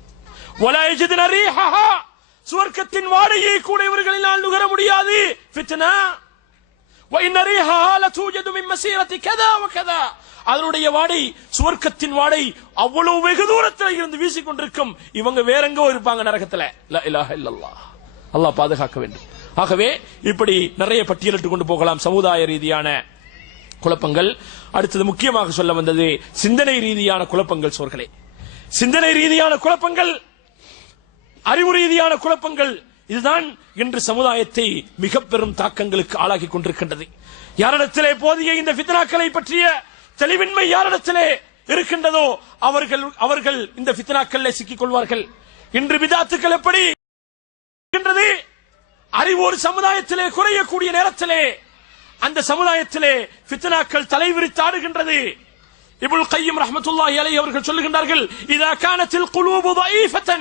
வலா யஜிதுன ரீஹஹா, சுவர்க்கத்தின் வாடையை கூட இவர்களினால் நுகர முடியாது. ஃபித்னா. வ இன்ன ரீஹஹா லதூஜது மின் மஸீரத்தி கதா வ கதா, அதனுடைய வாடை, சுவர்க்கத்தின் வாடை அவ்வளவு வெகு தூரத்தில் இருந்து வீசிக்கொண்டிருக்கும். இவங்க வேற எங்கோ இருப்பாங்க நரகத்தில். லா இலாஹ இல்லல்லாஹ், அல்லாஹ் பாதுகாக்க வேண்டும். ஆகவே இப்படி நிறைய பட்டியலிட்டு கொண்டு போகலாம் சமுதாய ரீதியான குழப்பங்கள். அடுத்தது முக்கியமாக சொல்ல வந்தது சிந்தனை ரீதியான குழப்பங்கள். சோர்களே, சிந்தனை ரீதியான குழப்பங்கள், அறிவு ரீதியான குழப்பங்கள், இதுதான் இன்று சமுதாயத்தை மிக பெரும் தாக்கங்களுக்கு ஆளாகி கொண்டிருக்கின்றது. யாரிடத்திலே போதிய இந்த ஃபித்னாக்களை பற்றிய தெளிவின்மை யாரிடத்திலே இருக்கின்றதோ அவர்கள் இந்த ஃபித்னாக்களில் சிக்கிக் கொள்வார்கள். இன்று பிதாத்துக்கள் எப்படி இருக்கின்றது? அறிவு ஒரு சமுதாயத்திலே குறையக்கூடிய நேரத்திலே அந்த சமுதாயத்திலே ஃபித்னாக்கள் தலைவிரித்து ஆடுகின்றது. இப்னுல் கய்யிம் ரஹ்மத்துல்லாஹி அலைஹி அவர்கள் சொல்லுகின்றார்கள், இதா கானத்தில் குலூபு ضعيفةً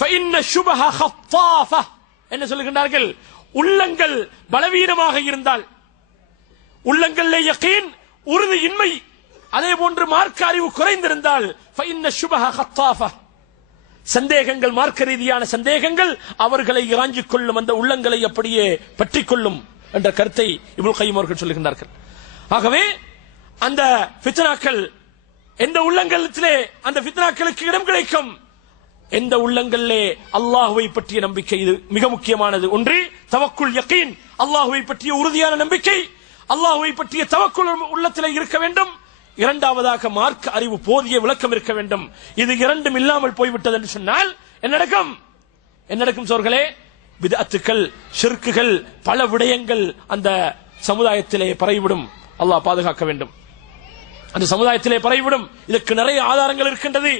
فإن الشبه خطافة, என்ன சொல்லுகின்றார்கள்? உள்ளங்கள் பலவீனமாக இருந்தால், உள்ளங்களிலே யகீன் உறுதியின்மை, அதே போன்று மார்க்க அறிவு குறைந்திருந்தால் فإن الشبه خطافة, சந்தேகங்கள், மார்க்க ரீதியான சந்தேகங்கள் அவர்களை இறாஞ்சிக் கொள்ளும், அந்த உள்ளங்களை அப்படியே பற்றிக் கொள்ளும் என்ற கருத்தை இப்னுல் கய்யிம் அவர்கள் சொல்லுகின்றார்கள். ஆகவே அந்த ஃபித்னாக்கள் எந்த உள்ளங்களிலே அந்த ஃபித்னாக்களுக்கு இடம் கிடைக்கும்? எந்த உள்ளங்களிலே அல்லாஹ்வை பற்றிய நம்பிக்கை, இது மிக முக்கியமானது. ஒன்று தவக்குல் யகீன், அல்லாஹ்வை பற்றிய உறுதியான நம்பிக்கை, அல்லாஹ்வை பற்றிய தவக்குல் உள்ளத்திலே இருக்க வேண்டும். இரண்டாவதாக மார்க்க அறிவு, போதிய விளக்கம் இருக்க வேண்டும். இது இரண்டும் இல்லாமல் போய்விட்டது என்று சொன்னால் என்ன நடக்கும்? என்ன நடக்கும் சோர்களே? பிதஅத்துக்கள், ஷிர்க்குகள், பல விடயங்கள் அந்த சமுதாயத்திலே பரவிவிடும். அல்லாஹ் பாதுகாக்க வேண்டும். அந்த சமுதாயத்திலே பரவிவிடும். இதற்கு நிறைய ஆதாரங்கள் இருக்கின்றது.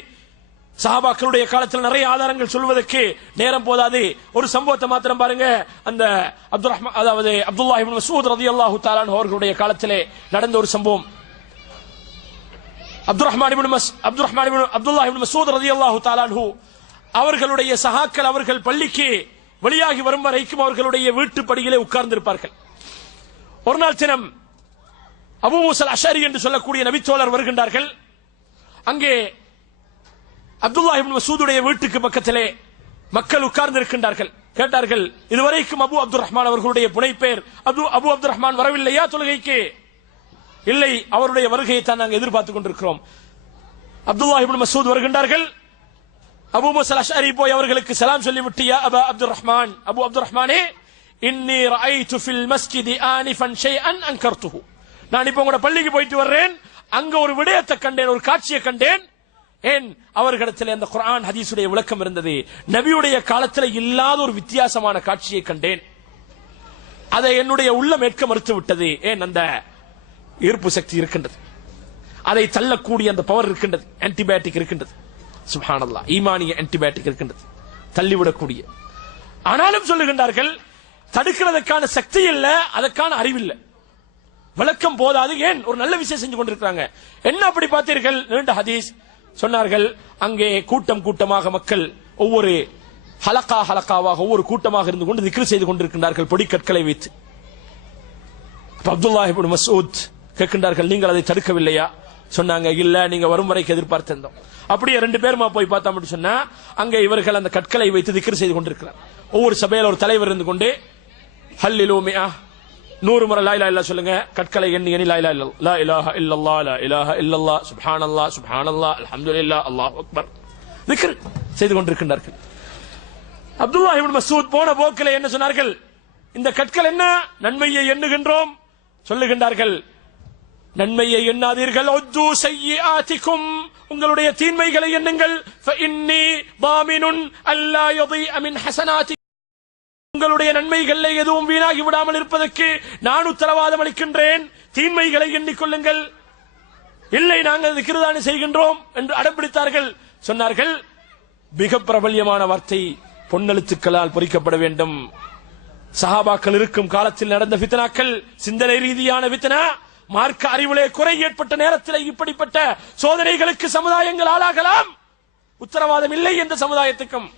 சஹாபாக்களுடைய காலத்தில் நிறைய ஆதாரங்கள் சொல்வதற்கு நேரம் போதாது. ஒரு சம்பவத்தை மாத்திரம் பாருங்க. அந்த அப்துல்லாஹ் இப்னு மஸ்ஊத் ரலியல்லாஹு தஆலா அன்ஹு அவர்களுடைய காலத்திலே நடந்த ஒரு சம்பவம். அப்துல்லாஹ் இப்னு மஸ்ஊத் ரலியல்லாஹு தஆலா அன்ஹு அவர்களுடைய சஹாக்கள் அவர்கள் பள்ளிக்கு வெளியாகி வரும் வரைக்கும் அவர்களுடைய வீட்டு படியிலே உட்கார்ந்திருப்பார்கள். ஒரு நாள் தினம் அபூ மூஸா அல்-அஷ்அரி என்று சொல்லக்கூடிய நபித்தோழர் வருகின்றார்கள். அங்கே அப்துல்லாஹ் இப்னு மஸ்ஊதுடைய வீட்டுக்கு பக்கத்திலே மக்கள் உட்கார்ந்து இருக்கின்றார்கள். கேட்டார்கள், இதுவரைக்கும் அபு அப்துர் ரஹ்மான் அவர்களுடைய புனைப்பெயர் அபு அப்துர் ரஹ்மான் வரவில்லையா தொழுகைக்கு? இல்லை, அவருடைய வருகையை தான் நாங்கள் எதிர்பார்த்துக் கொண்டிருக்கிறோம். அப்துல்லாஹ் இப்னு மஸ்ஊத் வருகின்றார்கள். அபூ மூஸா அல்-அஷ்அரி போய் அவர்களுக்கு சலாம் சொல்லிவிட்டு, யா அபா அப்துர் ரஹ்மான், அபு அப்துர் ரஹ்மானே, இன்னி ரஅய்து ஃபில் மஸ்ஜிதி ஆனிஃபன் ஷைஅன் அன்கர்துஹு. நான் இப்போ உங்க பள்ளிக்கு போயிட்டு வர்றேன், அங்க ஒரு விடயத்தை கண்டேன், ஒரு காட்சியை கண்டேன். ஏன்? அவர்களிடத்தில் அந்த குர்ஆன் ஹதீஸுடைய விளக்கம் இருந்தது. நபியுடைய காலத்தில் இல்லாத ஒரு வித்தியாசமான காட்சியை கண்டேன். அதை என்னுடைய உள்ளம் ஏற்க மறுத்து விட்டது. ஏன்? அந்த ஈர்ப்பு சக்தி இருக்கின்றது, அதை தள்ளக்கூடிய அந்த பவர் இருக்கின்றது, ஆன்டிபயோட்டிக் இருக்கின்றது. சுப்ஹானல்லாஹ், ஈமானிய ஆன்டிபயோட்டிக் இருக்கின்றது, தள்ளிவிடக்கூடிய. ஆனாலும் சொல்லுகின்றார்கள், தடுக்கிறதுக்கான சக்தி இல்ல, அதற்கான அறிவில்லை, விளக்கம் போதாது. ஏன்? ஒரு நல்ல விஷயம் செஞ்சு கொண்டிருக்கிறாங்க. என்ன அப்படி பார்த்தீர்கள்? நீண்ட ஹதீஸ் சொன்னார்கள். அங்கே கூட்டம் கூட்டமாக மக்கள் ஒவ்வொரு ஹலகாவாக ஒவ்வொரு கூட்டமாக இருந்து கொண்டு திக்ர் செய்து கொண்டிருக்கின்றார்கள் பொடிக்கற்களை வைத்து. அப்துல்லாஹ் இப்னு மஸ்ஊத் கேட்கின்றார்கள், நீங்கள் அதை தடுக்கவில்லையா? சொன்னாங்க, இல்ல, நீங்க வரும் வரைக்கும் எதிர்பார்த்திருந்தோம். அப்படியே ரெண்டு பேருமா போய் பார்த்தா சொன்னா, அங்கே இவர்கள் அந்த கற்களை வைத்து திக்ர் செய்து கொண்டிருக்கிறார். ஒவ்வொரு சபையில் ஒரு தலைவர் இருந்து கொண்டு ஹல்லிலு மிஆ 100 முறை லா இலாஹ இல்லல்லாஹ் சொல்லுங்க, கற்களை எண்ணி லா இலாஹ இல்லல்லாஹ் லா இலாஹ இல்லல்லாஹ் சுப்ஹானல்லாஹ் சுப்ஹானல்லாஹ் அல்ஹம்துலில்லாஹ் அல்லாஹு அக்பர் திக்ர் செய்து கொண்டிருக்கின்றார்கள். அப்துல்லாஹ் இப்னு மஸ்ஊத் போன போக்கிலே என்ன சொன்னார்கள்? இந்த கற்கள் என்ன? நன்மையை எண்ணுகின்றோம். சொல்லுகின்றார்கள், நன்மையை எண்ணாதீர்கள், உத்து சய்யிஆத்திக்கும், உங்களுடைய தீன்மைகளை எண்ணுங்கள். ஃபஇன்னி பாமினுன் அல்லா யதீஅ மின் ஹஸனாத்தி, உங்களுடைய நன்மைகளை எதுவும் வீணாகி விடாமல் இருப்பதற்கு நான் உத்தரவாதம் அளிக்கின்றேன். தீன்மைகளை எண்ணிக்கொள்ளுங்கள். இல்லை, நாங்கள் திக்ருதானே செய்கின்றோம் என்று அடம்பிடித்தார்கள். சொன்னார்கள், மிக பிரபல்யமான வார்த்தை பொன்னெழுத்துக்களால் பொறிக்கப்பட வேண்டும். சஹாபாக்கள் இருக்கும் காலத்தில் நடந்த ஃபித்னாக்கள் சிந்தனை ரீதியான ஃபித்னா, மார்க்க அறிவிலே குறை ஏற்பட்ட நேரத்தில் இப்படிப்பட்ட சோதனைகளுக்கு சமுதாயங்கள் ஆளாகலாம். உத்தரவாதம் இல்லை எந்த சமுதாயத்துக்கும்.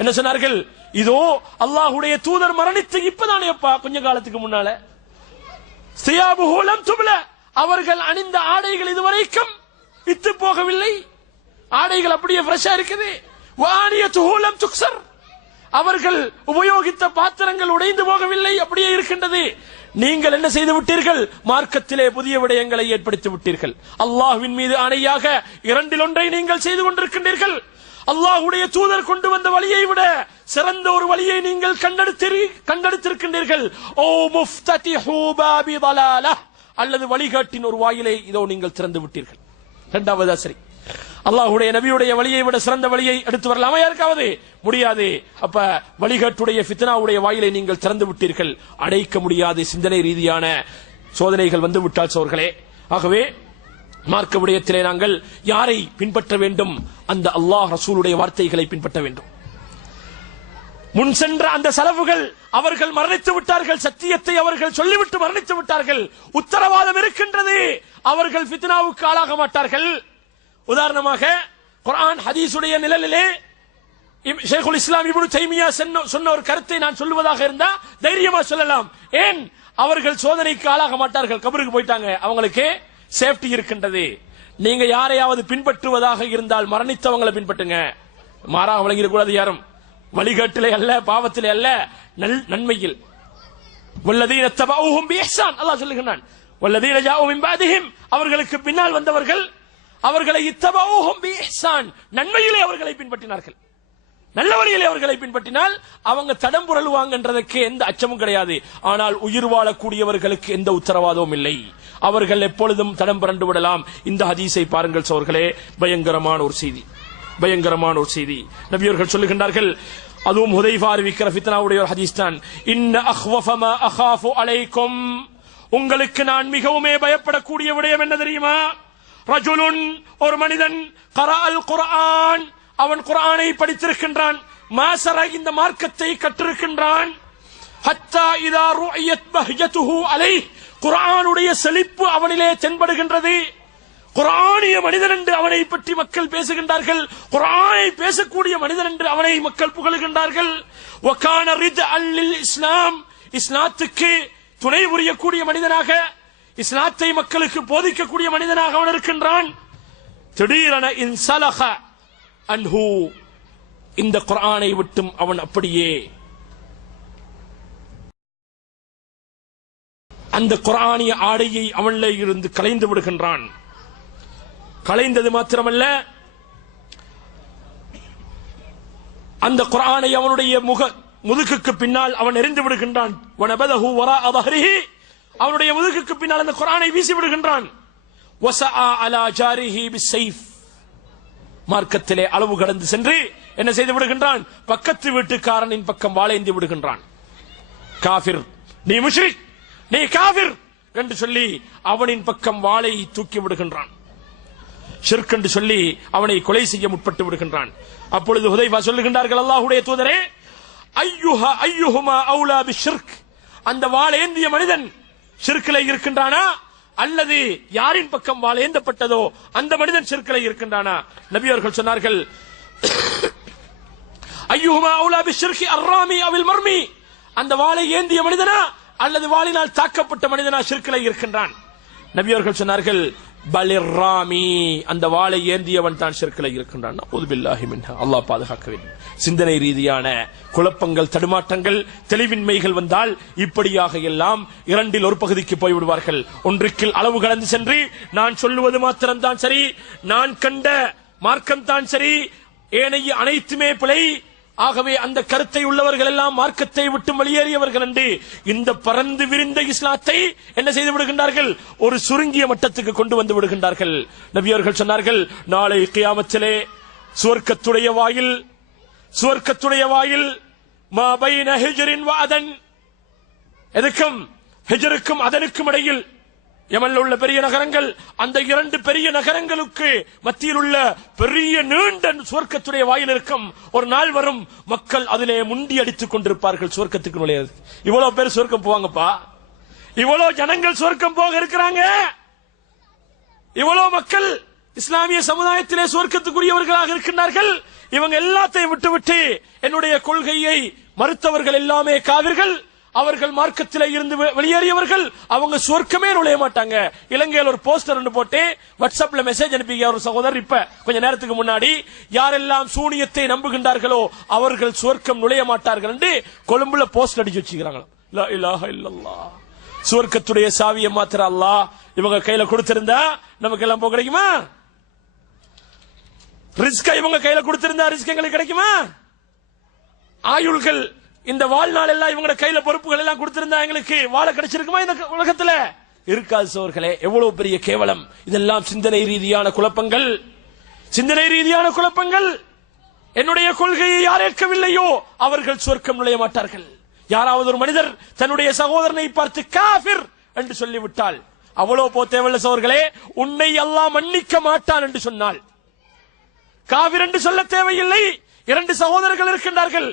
என்ன சொன்னார்கள்? இதோ அல்லாஹ்வுடைய தூதர் மரணித்து இப்பதானே கொஞ்ச காலத்துக்கு முன்னால, சியாபுஹு லம் துப்ல, அவர்கள் அணிந்த ஆடைகள் இதுவரைக்கும் இத்து போகவில்லை, ஆடைகள் அப்படியே ஃப்ரெஷ்ஷா இருக்குது. வானியத்துஹு லம் துக்ஸர், அவர்கள் உபயோகித்த பாத்திரங்கள் உடைந்து போகவில்லை, அப்படியே இருக்கின்றது. நீங்கள் என்ன செய்து விட்டீர்கள்? மார்க்கத்திலே புதிய விடயங்களை ஏற்படுத்தி விட்டீர்கள். அல்லாஹ்வின் மீது ஆணையாக இரண்டில் ஒன்றை நீங்கள் செய்து கொண்டிருக்கின்றீர்கள். அல்லாஹ்வுடைய தூதர் கொண்டு வந்த வழியை விட சிறந்த ஒரு வழியை நீங்கள் கண்டெடுத்திருக்கின்றீர்கள். ஓ முஃப்ததிஹு பாபி ضلالஹ், அல்லது வழிகாட்டின் ஒரு வாயிலை இதோ நீங்கள் திறந்து விட்டீர்கள். இரண்டாவது சரி, அல்லாஹ்வுடைய நபியுடைய வழியை விட சிறந்த வழியை எடுத்து வரலாமா? யாருக்காவது முடியாது. அப்ப வழிகாட்டுடைய ஃபித்னாவுடைய வாயிலை நீங்கள் திறந்து விட்டீர்கள். அடைக்க முடியாது சிந்தனை ரீதியான சோதனைகள் வந்து விட்டால் சோர்களே. ஆகவே மார்க்க விடயத்திலே நாங்கள் யாரை பின்பற்ற வேண்டும்? அந்த அல்லாஹ் ரசூலுடைய வார்த்தைகளை பின்பற்ற வேண்டும். முன் சென்ற அந்த சலவுகள், அவர்கள் மரணித்து விட்டார்கள், சத்தியத்தை அவர்கள் சொல்லிவிட்டு மரணித்து விட்டார்கள். உத்தரவாதம் இருக்கின்றது, அவர்கள் ஃபித்னாவுக்கு ஆளாக மாட்டார்கள். உதாரணமாக குர்ஆன் ஹதீஸுடைய நிழலிலே ஷைகுல் இஸ்லாம் இப்னு தைமியா சொன்ன ஒரு கருத்தை நான் சொல்லுவதாக இருந்தா தைரியமா சொல்லலாம். ஏன்? அவர்கள் சோதனைக்கு ஆளாக மாட்டார்கள். கபருக்கு போயிட்டாங்க, அவங்களுக்கு சேஃப்டி இருக்கின்றது. நீங்க யாரையாவது பின்பற்றுவதாக இருந்தால் மரணித்தவங்களை பின்பற்றுங்க, மாறாக வழங்கிடக்கூடாது. யாரும் வழிகாட்டிலே அல்ல, பாவத்திலே அல்ல, நன்மையில். வல்லதீன தபஊஹும் பிஇஹ்சான், அல்லாஹ் சொல்லுகிறான். வல்லதீன ஜாஊ மின் பஅதிஹிம், அவர்களுக்கு பின்னால் வந்தவர்கள் அவர்களை இத்தபஊஹும் பிஇஹ்சான், நன்மையிலே அவர்களை பின்பற்றினார்கள். நல்ல வழியிலே அவர்களை பின்பற்றினால் அவங்க தடம் புரளுவாங்கன்றதுக்கு எந்த அச்சமும் கிடையாது. ஆனால் உயிர் வாழக்கூடியவர்களுக்கு எந்த உத்தரவாதமும் இல்லை, அவர்கள் எப்பொழுதும் தடம் புரண்டு விடலாம். இந்த ஹதீஸை பாருங்கள் சோர்களே, பயங்கரமான ஒரு செய்தி, பயங்கரமான ஒரு செய்தி. நபியவர்கள் சொல்லுகின்றார்கள், அதுவும் ஹுதைஃபா அறிவிக்கிற ஃபித்னாவுடைய ஒரு ஹதீஸ் தான். இன்ன அஹ்வஃப மா அகாஃபு அலைக்கும், உங்களுக்கு நான் மிகவும் பயப்படக்கூடிய விடயம் என்ன தெரியுமா? ரஜுலுன், ஒரு மனிதன், கரஅல் குர்ஆன், அவன் குர்ஆனை படித்திருக்கின்றான், மாசர இந்த மார்க்கத்தை கற்றிருக்கின்றான், ஹத்தா இதா ருஅயத் பஹ்ஜதுஹு அலைஹி, குர்ஆனுடைய செழிப்பு அவனிலே தென்படுகின்றது, குர்ஆனிய மனிதன் என்று அவனை பற்றி மக்கள் பேசுகின்றார்கள், குர்ஆனை பேசக்கூடிய மனிதன் என்று அவனை மக்கள் புகழுகின்றார்கள். வகான ரித்அல் லில் இஸ்லாம், இஸ்லாத்துக்கு துணை புரியக்கூடிய மனிதனாக, இஸ்லாத்தை மக்களுக்கு போதிக்கக்கூடிய மனிதனாக அவன் இருக்கின்றான். திடீரென இன்சலஹ அன்ஹு, இந்த குர்ஆனை விட்டும் அவன் அப்படியே அந்த குர்ஆனிய ஆடையை அவனிலே இருந்து கலைந்து விடுகின்றான். கலைந்தது மாத்திரமல்ல, அந்த குர்ஆனை அவனுடைய முதுகுக்கு பின்னால் அவன் எறிந்து விடுகின்றான். வனபதஹு வராஅ ظهره, அவனுடைய முதுகுக்கு பின்னால் அந்த குர்ஆனை வீசி விடுகின்றான். வஸஆ அலா ஜாரிஹி பிஸ்ஸைஃப், மார்க்கத்திலே அளவு கடந்து சென்று என்ன செய்து விடுகின்றான்? பக்கத்து வீட்டுக்காரனின் பக்கம் வாளேந்தி விடுகின்றான். காஃபிர், நீ முஷ்ரிக், நீ காஃபிர் என்று சொல்லி அவனின் பக்கம் வாளை தூக்கி விடுகின்றான். ஷிர்க் என்று சொல்லி அவனை கொலை செய்ய முற்பட்டு விடுகின்றான். அப்பொழுது ஹுதைஃபா சொல்லுகின்றார்கள், அல்லாஹ்வுடைய தூதரே, ஐயுஹுமா அவுலா பிஷ்ஷிர்க், அந்த வாளேந்திய மனிதன் ஷிர்க்கிலே இருக்கின்றானா அல்லது யாரின் பக்கம் வாள் ஏந்தப்பட்டதோ அந்த மனிதன் ஷிர்க்கிலே இருக்கின்றானா? நபி அவர்கள் சொன்னார்கள், ஐயுஹுமா அவுலா பிஷ்ஷிர்கி அர்ராமி அவில் மர்மி, அந்த வாளை ஏந்திய மனிதனா அல்லது வாளினால் தாக்கப்பட்ட மனிதனா ஷிர்க்கிலே இருக்கின்றான்? நபி அவர்கள் சொன்னார்கள், பலிர்ராமி, அந்த வாளை ஏந்தியவன் தான் ஷிர்க்கிலே இருக்கின்றான். நஊது பில்லாஹி மின்ஹா, அல்லாஹ் பாதுகாக்க வேண்டும். சிந்தனை ரீதியான குழப்பங்கள், தடுமாற்றங்கள், தெளிவின்மைகள் வந்தால் இப்படியாக எல்லாம் இரண்டில் ஒரு பகுதிக்கு போய்விடுவார்கள். ஒன்றுக்கு அளவு கடந்து சென்று நான் சொல்லுவது மாத்திரம்தான் சரி, நான் கண்ட மார்க்கம் தான் சரி, ஏனைய அனைத்துமே பிழை, ஆகவே அந்த கருத்தை உள்ளவர்கள் எல்லாம் மார்க்கத்தை விட்டு வெளியேறியவர்கள் என்று இந்த பரந்து விரிந்த இஸ்லாத்தை என்ன செய்து விடுகின்றார்கள்? ஒரு சுருங்கிய மட்டத்துக்கு கொண்டு வந்து விடுகின்றார்கள். நபி அவர்கள் சொன்னார்கள், நாளை கியாமத்திலே சுவர்க்கத்துடைய வாயில் மா பைன ஹிஜ்ரின் வ அதன், எதுக்கும் ஹிஜ்ருக்கும் அதனுக்கும் இடையில் யமனில் உள்ள பெரிய நகரங்கள், அந்த இரண்டு பெரிய நகரங்களுக்கு மத்தியில் உள்ள பெரிய நீண்ட சுவர்க்கத்துடைய வாயில் இருக்கும். ஒரு நாள் வரும், மக்கள் அதிலே முண்டி அடித்துக் கொண்டிருப்பார்கள் சுவர்க்கத்துக்கு நுழையாது. இவ்வளவு பேர் சுவர்க்கம் போவாங்கப்பா, இவ்வளவு ஜனங்கள் சுவர்க்கம் போக இருக்கிறாங்க, இவ்வளவு மக்கள் இஸ்லாமிய சமுதாயத்திலே சுவர்க்கத்துக்குரியவர்களாக இருக்கின்றார்கள். இவங்க எல்லாத்தையும் விட்டுவிட்டு என்னுடைய கொள்கையை மறுத்தவர்கள் எல்லாமே காவிர்கள், அவர்கள் மார்க்கத்திலே இருந்து வெளியேறியவர்கள், அவங்க சுவர்க்கமே நுழைய மாட்டாங்க. இலங்கையில் ஒரு போஸ்டர் போட்டு வாட்ஸ்அப்ல மெசேஜ் அனுப்பி ஒரு சகோதரர் இப்ப கொஞ்ச நேரத்துக்கு முன்னாடி, யாரெல்லாம் சூனியத்தை நம்புகின்றார்களோ அவர்கள் சுவர்க்கம் நுழைய மாட்டார்கள் என்று கொழும்புல போஸ்டர் அடிச்சு வச்சுக்கிறாங்க. லா இலாஹ இல்லல்லாஹ். சுவர்க்கத்துடைய சாவியை மாத்திர அல்லாஹ் இவங்க கையில கொடுத்திருந்தா நமக்கு எல்லாம் போக கிடைக்குமா? ரிஸ்க் இவங்க கையில கொடுத்திருந்தா ரிஸ்க் எங்களுக்கு கிடைக்குமா? ஆயுள்கள், இந்த வாழ்நாள் எல்லாம் இவங்க கையில பொறுப்புகள் எல்லாம் கொடுத்திருந்தா எங்களுக்கு வாழ கிடைச்சிருக்குமா இந்த உலகத்துல? இருக்காது சோர்களே. எவ்வளவு பெரிய கேவலம்! இதெல்லாம் சிந்தனை ரீதியான குழப்பங்கள், சிந்தனை ரீதியான குழப்பங்கள். என்னுடைய கொள்கையை யார் ஏற்கவில்லையோ அவர்கள் சொர்க்கம் நுழைய மாட்டார்கள். யாராவது ஒரு மனிதர் தன்னுடைய சகோதரனை பார்த்து காஃபிர் என்று சொல்லிவிட்டால் அவ்வளவு போ தேவையில்லை சோர்களே. உன்னை அல்லாஹ் மன்னிக்க மாட்டான் என்று சொன்னால் காஃபிர் என்று சொல்ல தேவையில்லை. இரண்டு சகோதரர்கள் இருக்கின்றார்கள்.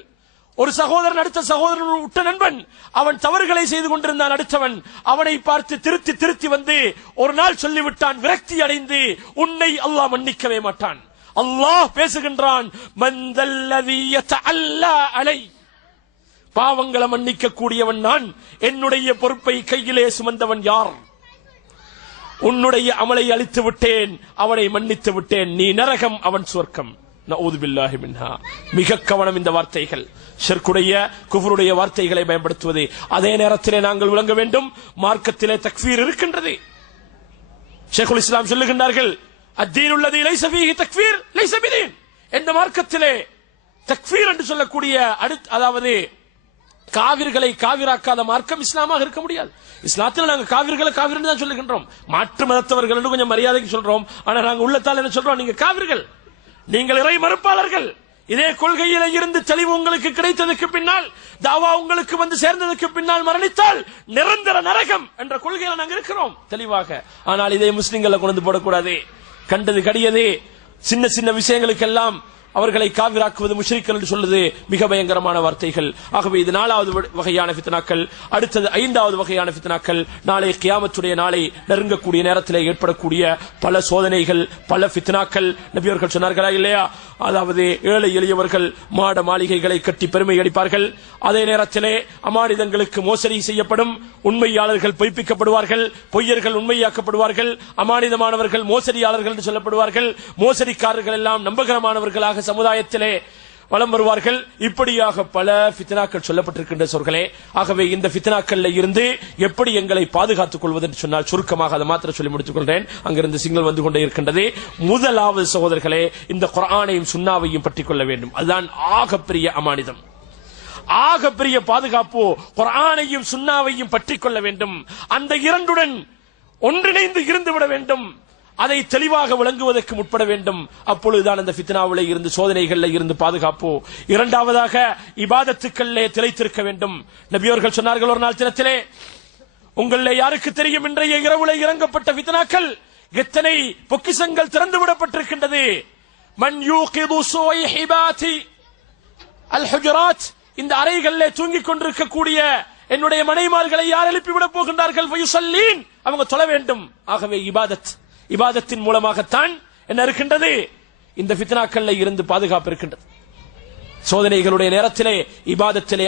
ஒரு சகோதரன் அடுத்த சகோதரன் உற்ற நண்பன், அவன் தவறுகளை செய்து கொண்டிருந்தான். அடுத்தவன் அவனை பார்த்து திருத்தி திருத்தி வந்து ஒரு நாள் சொல்லிவிட்டான், விரக்தி அடைந்து, உன்னை அல்லாஹ் மன்னிக்கவே மாட்டான். அல்லாஹ் பேசுகின்றான், மந்தல்லதி யதஅல்லா அலை, பாவங்களை மன்னிக்க கூடியவன் நான், என்னுடைய பொறுப்பை கையிலே சுமந்தவன் யார்? உன்னுடைய அமலை அழித்து விட்டேன், அவனை மன்னித்து விட்டேன், நீ நரகம், அவன் சொர்க்கம். நஊது பில்லாஹி மின்ஹா. மிக கவனம் இந்த வார்த்தைகள், ஷிர்க்குடைய குஃப்ருடைய வார்த்தைகளை பயன்படுத்துவது. அதே நேரத்திலே நாங்கள் விளங்க வேண்டும், மார்க்கத்திலே தக்ஃபீர் இருக்கின்றது. ஷேகுல் இஸ்லாம் சொல்லுகின்றார்கள், அத்தீனுல்லதி லைஸ ஃபீஹி தக்ஃபீர் லைஸ பிதீன். இந்த மார்க்கத்திலே தக்ஃபீர் என்று சொல்லக்கூடிய அதாவது காவிர்களை காவிராக்காத மார்க்கம் இஸ்லாமாக இருக்க முடியாது. இஸ்லாத்தில் நாங்கள் காவிர்களை காவிர்னு தான் சொல்லுகின்றோம். மாற்று மதத்தவர்கள் என்று கொஞ்சம் மரியாதைக்கு சொல்றோம். ஆனா நாங்க உள்ளத்தால் என்ன சொல்றோம்? நீங்க காவிர்கள், நீங்கள் இறை மறுப்பாளர்கள் இதே கொள்கையில இருந்து தெளிவு உங்களுக்கு கிடைத்ததுக்கு பின்னால், தாவா உங்களுக்கு வந்து சேர்ந்ததுக்கு பின்னால் மரணித்தால் நிரந்தர நரகம் என்ற கொள்கையில நாங்க இருக்கிறோம் தெளிவாக. ஆனால் இதே முஸ்லிம்களை கொண்டு போடக்கூடாது. கண்டது கடியது சின்ன சின்ன விஷயங்களுக்கெல்லாம் அவர்களை காவிராக்குவது, முஷ்ரிக்கள் என்று சொல்லுது மிக பயங்கரமான வார்த்தைகள். ஆகவே இது 4வது வகையான ஃபித்னாக்கள். அடுத்தது 5வது வகையான ஃபித்னாக்கள். நாளை கியாமத்துடைய நாளை நெருங்கக்கூடிய நேரத்தில் ஏற்படக்கூடிய பல சோதனைகள், பல ஃபித்னாக்கள். நபி அவர்கள் சொன்னார்களா இல்லையா? அதாவது ஏழை எளியவர்கள் மாட மாளிகைகளை கட்டி பெருமை அடிப்பார்கள். அதே நேரத்திலே அமானிதங்களுக்கு மோசடி செய்யப்படும். உண்மையாளர்கள் பொய்ப்பிக்கப்படுவார்கள், பொய்யர்கள் உண்மையாக்கப்படுவார்கள், அமானிதமானவர்கள் மோசடியாளர்கள் என்று சொல்லப்படுவார்கள். மோசடிக்காரர்கள் எல்லாம் நம்பகரமானவர்களாக சமுதாயத்திலே வலம் வருவார்கள். இப்படியாக பல ஃபித்னாக்கள் சொல்லப்பட்டிருக்கின்ற சொற்களே. ஆகவே இந்த ஃபித்னாக்கள்ல இருந்து எப்படி எங்களை பாதுகாத்துக் கொள்வது என்று சொன்னால் சுருக்கமாக அதை மாத்திரம் சொல்லி முடித்துக் கொள்கிறேன். அங்கிருந்து சிக்னல் வந்து கொண்டே இருக்கின்றது. முதலாவது சகோதரர்களே, இந்த குர்ஆனையும் சுன்னாவையும் பற்றிக் கொள்ள வேண்டும். அதுதான் ஆகப்பெரிய அமானிதம், ஆகப்பெரிய பாதுகாப்பு. குர்ஆனையும் சுன்னாவையும் பற்றிக் கொள்ள வேண்டும். அந்த இரண்டுடன் ஒன்றிணைந்து இருந்துவிட வேண்டும். அதை தெளிவாக விளங்குவதற்கு முற்பட வேண்டும். அப்பொழுதுதான் அந்த ஃபித்னாவிலே இருந்து, சோதனைகளில் இருந்து பாதுகாப்பு. இரண்டாவதாக இபாதத்துக்களிலே திளைத்திருக்க வேண்டும். நபி அவர்கள் சொன்னார்கள் ஒரு நாள் தினத்திலே, உங்களிலே யாருக்கு தெரியும் இன்றைய இரவுல இறங்கப்பட்ட ஃபித்னாக்கள் எத்தனை பொக்கிஷங்கள் திறந்து விடப்பட்டிருக்கின்றது? மன் யூகிது சுவைஹிபாதி அல் ஹுஜராத், இந்த அறைகளிலே தூங்கிக் கொண்டிருக்கக்கூடிய என்னுடைய மனைமார்களை யார் எழுப்பிவிடப் போகின்றார்கள்? வயுசல்லீன், அவங்க தொழ வேண்டும். ஆகவே இபாதத்தின் மூலமாகத்தான் என்ன இருக்கின்றது? இந்த ஃபித்னாக்கள்ல இருந்து பாதுகாப்பு இருக்கின்றது. சோதனைகளுடைய நேரத்திலே இபாதத்திலே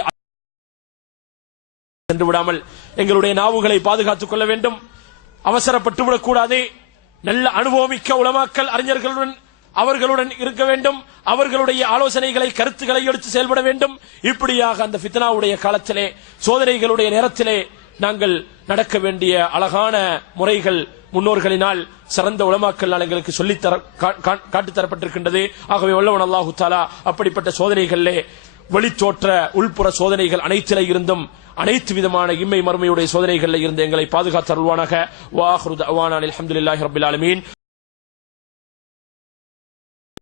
சென்று விடாமல் எங்களுடைய நாவுகளை பாதுகாத்துக் கொள்ள வேண்டும். அவசரப்பட்டு விடக்கூடாது. நல்ல அனுபவமிக்க உலமாக்கள், அறிஞர்களுடன் அவர்களுடன் இருக்க வேண்டும். அவர்களுடைய ஆலோசனைகளை, கருத்துக்களை எடுத்து செயல்பட வேண்டும். இப்படியாக அந்த ஃபித்னாவுடைய காலத்திலே, சோதனைகளுடைய நேரத்திலே நாங்கள் நடக்க வேண்டிய அழகான முறைகள் முன்னோர்களினால், சிறந்த உலமாக்களால் எங்களுக்கு சொல்லித் காட்டித்தரப்பட்டிருக்கின்றது. ஆகவே வல்லவன் அல்லாஹு தஆலா அப்படிப்பட்ட சோதனைகளிலே, வெளித்தோற்ற உள்புற சோதனைகள் அனைத்திலே இருந்தும், அனைத்து விதமான இம்மை மறுமையுடைய சோதனைகளில் இருந்து எங்களை பாதுகாத்து அருள்வானாக. வ ஆகிரு தஅவானா அல்ஹம்துலில்லாஹி ரப்பில் ஆலமீன்.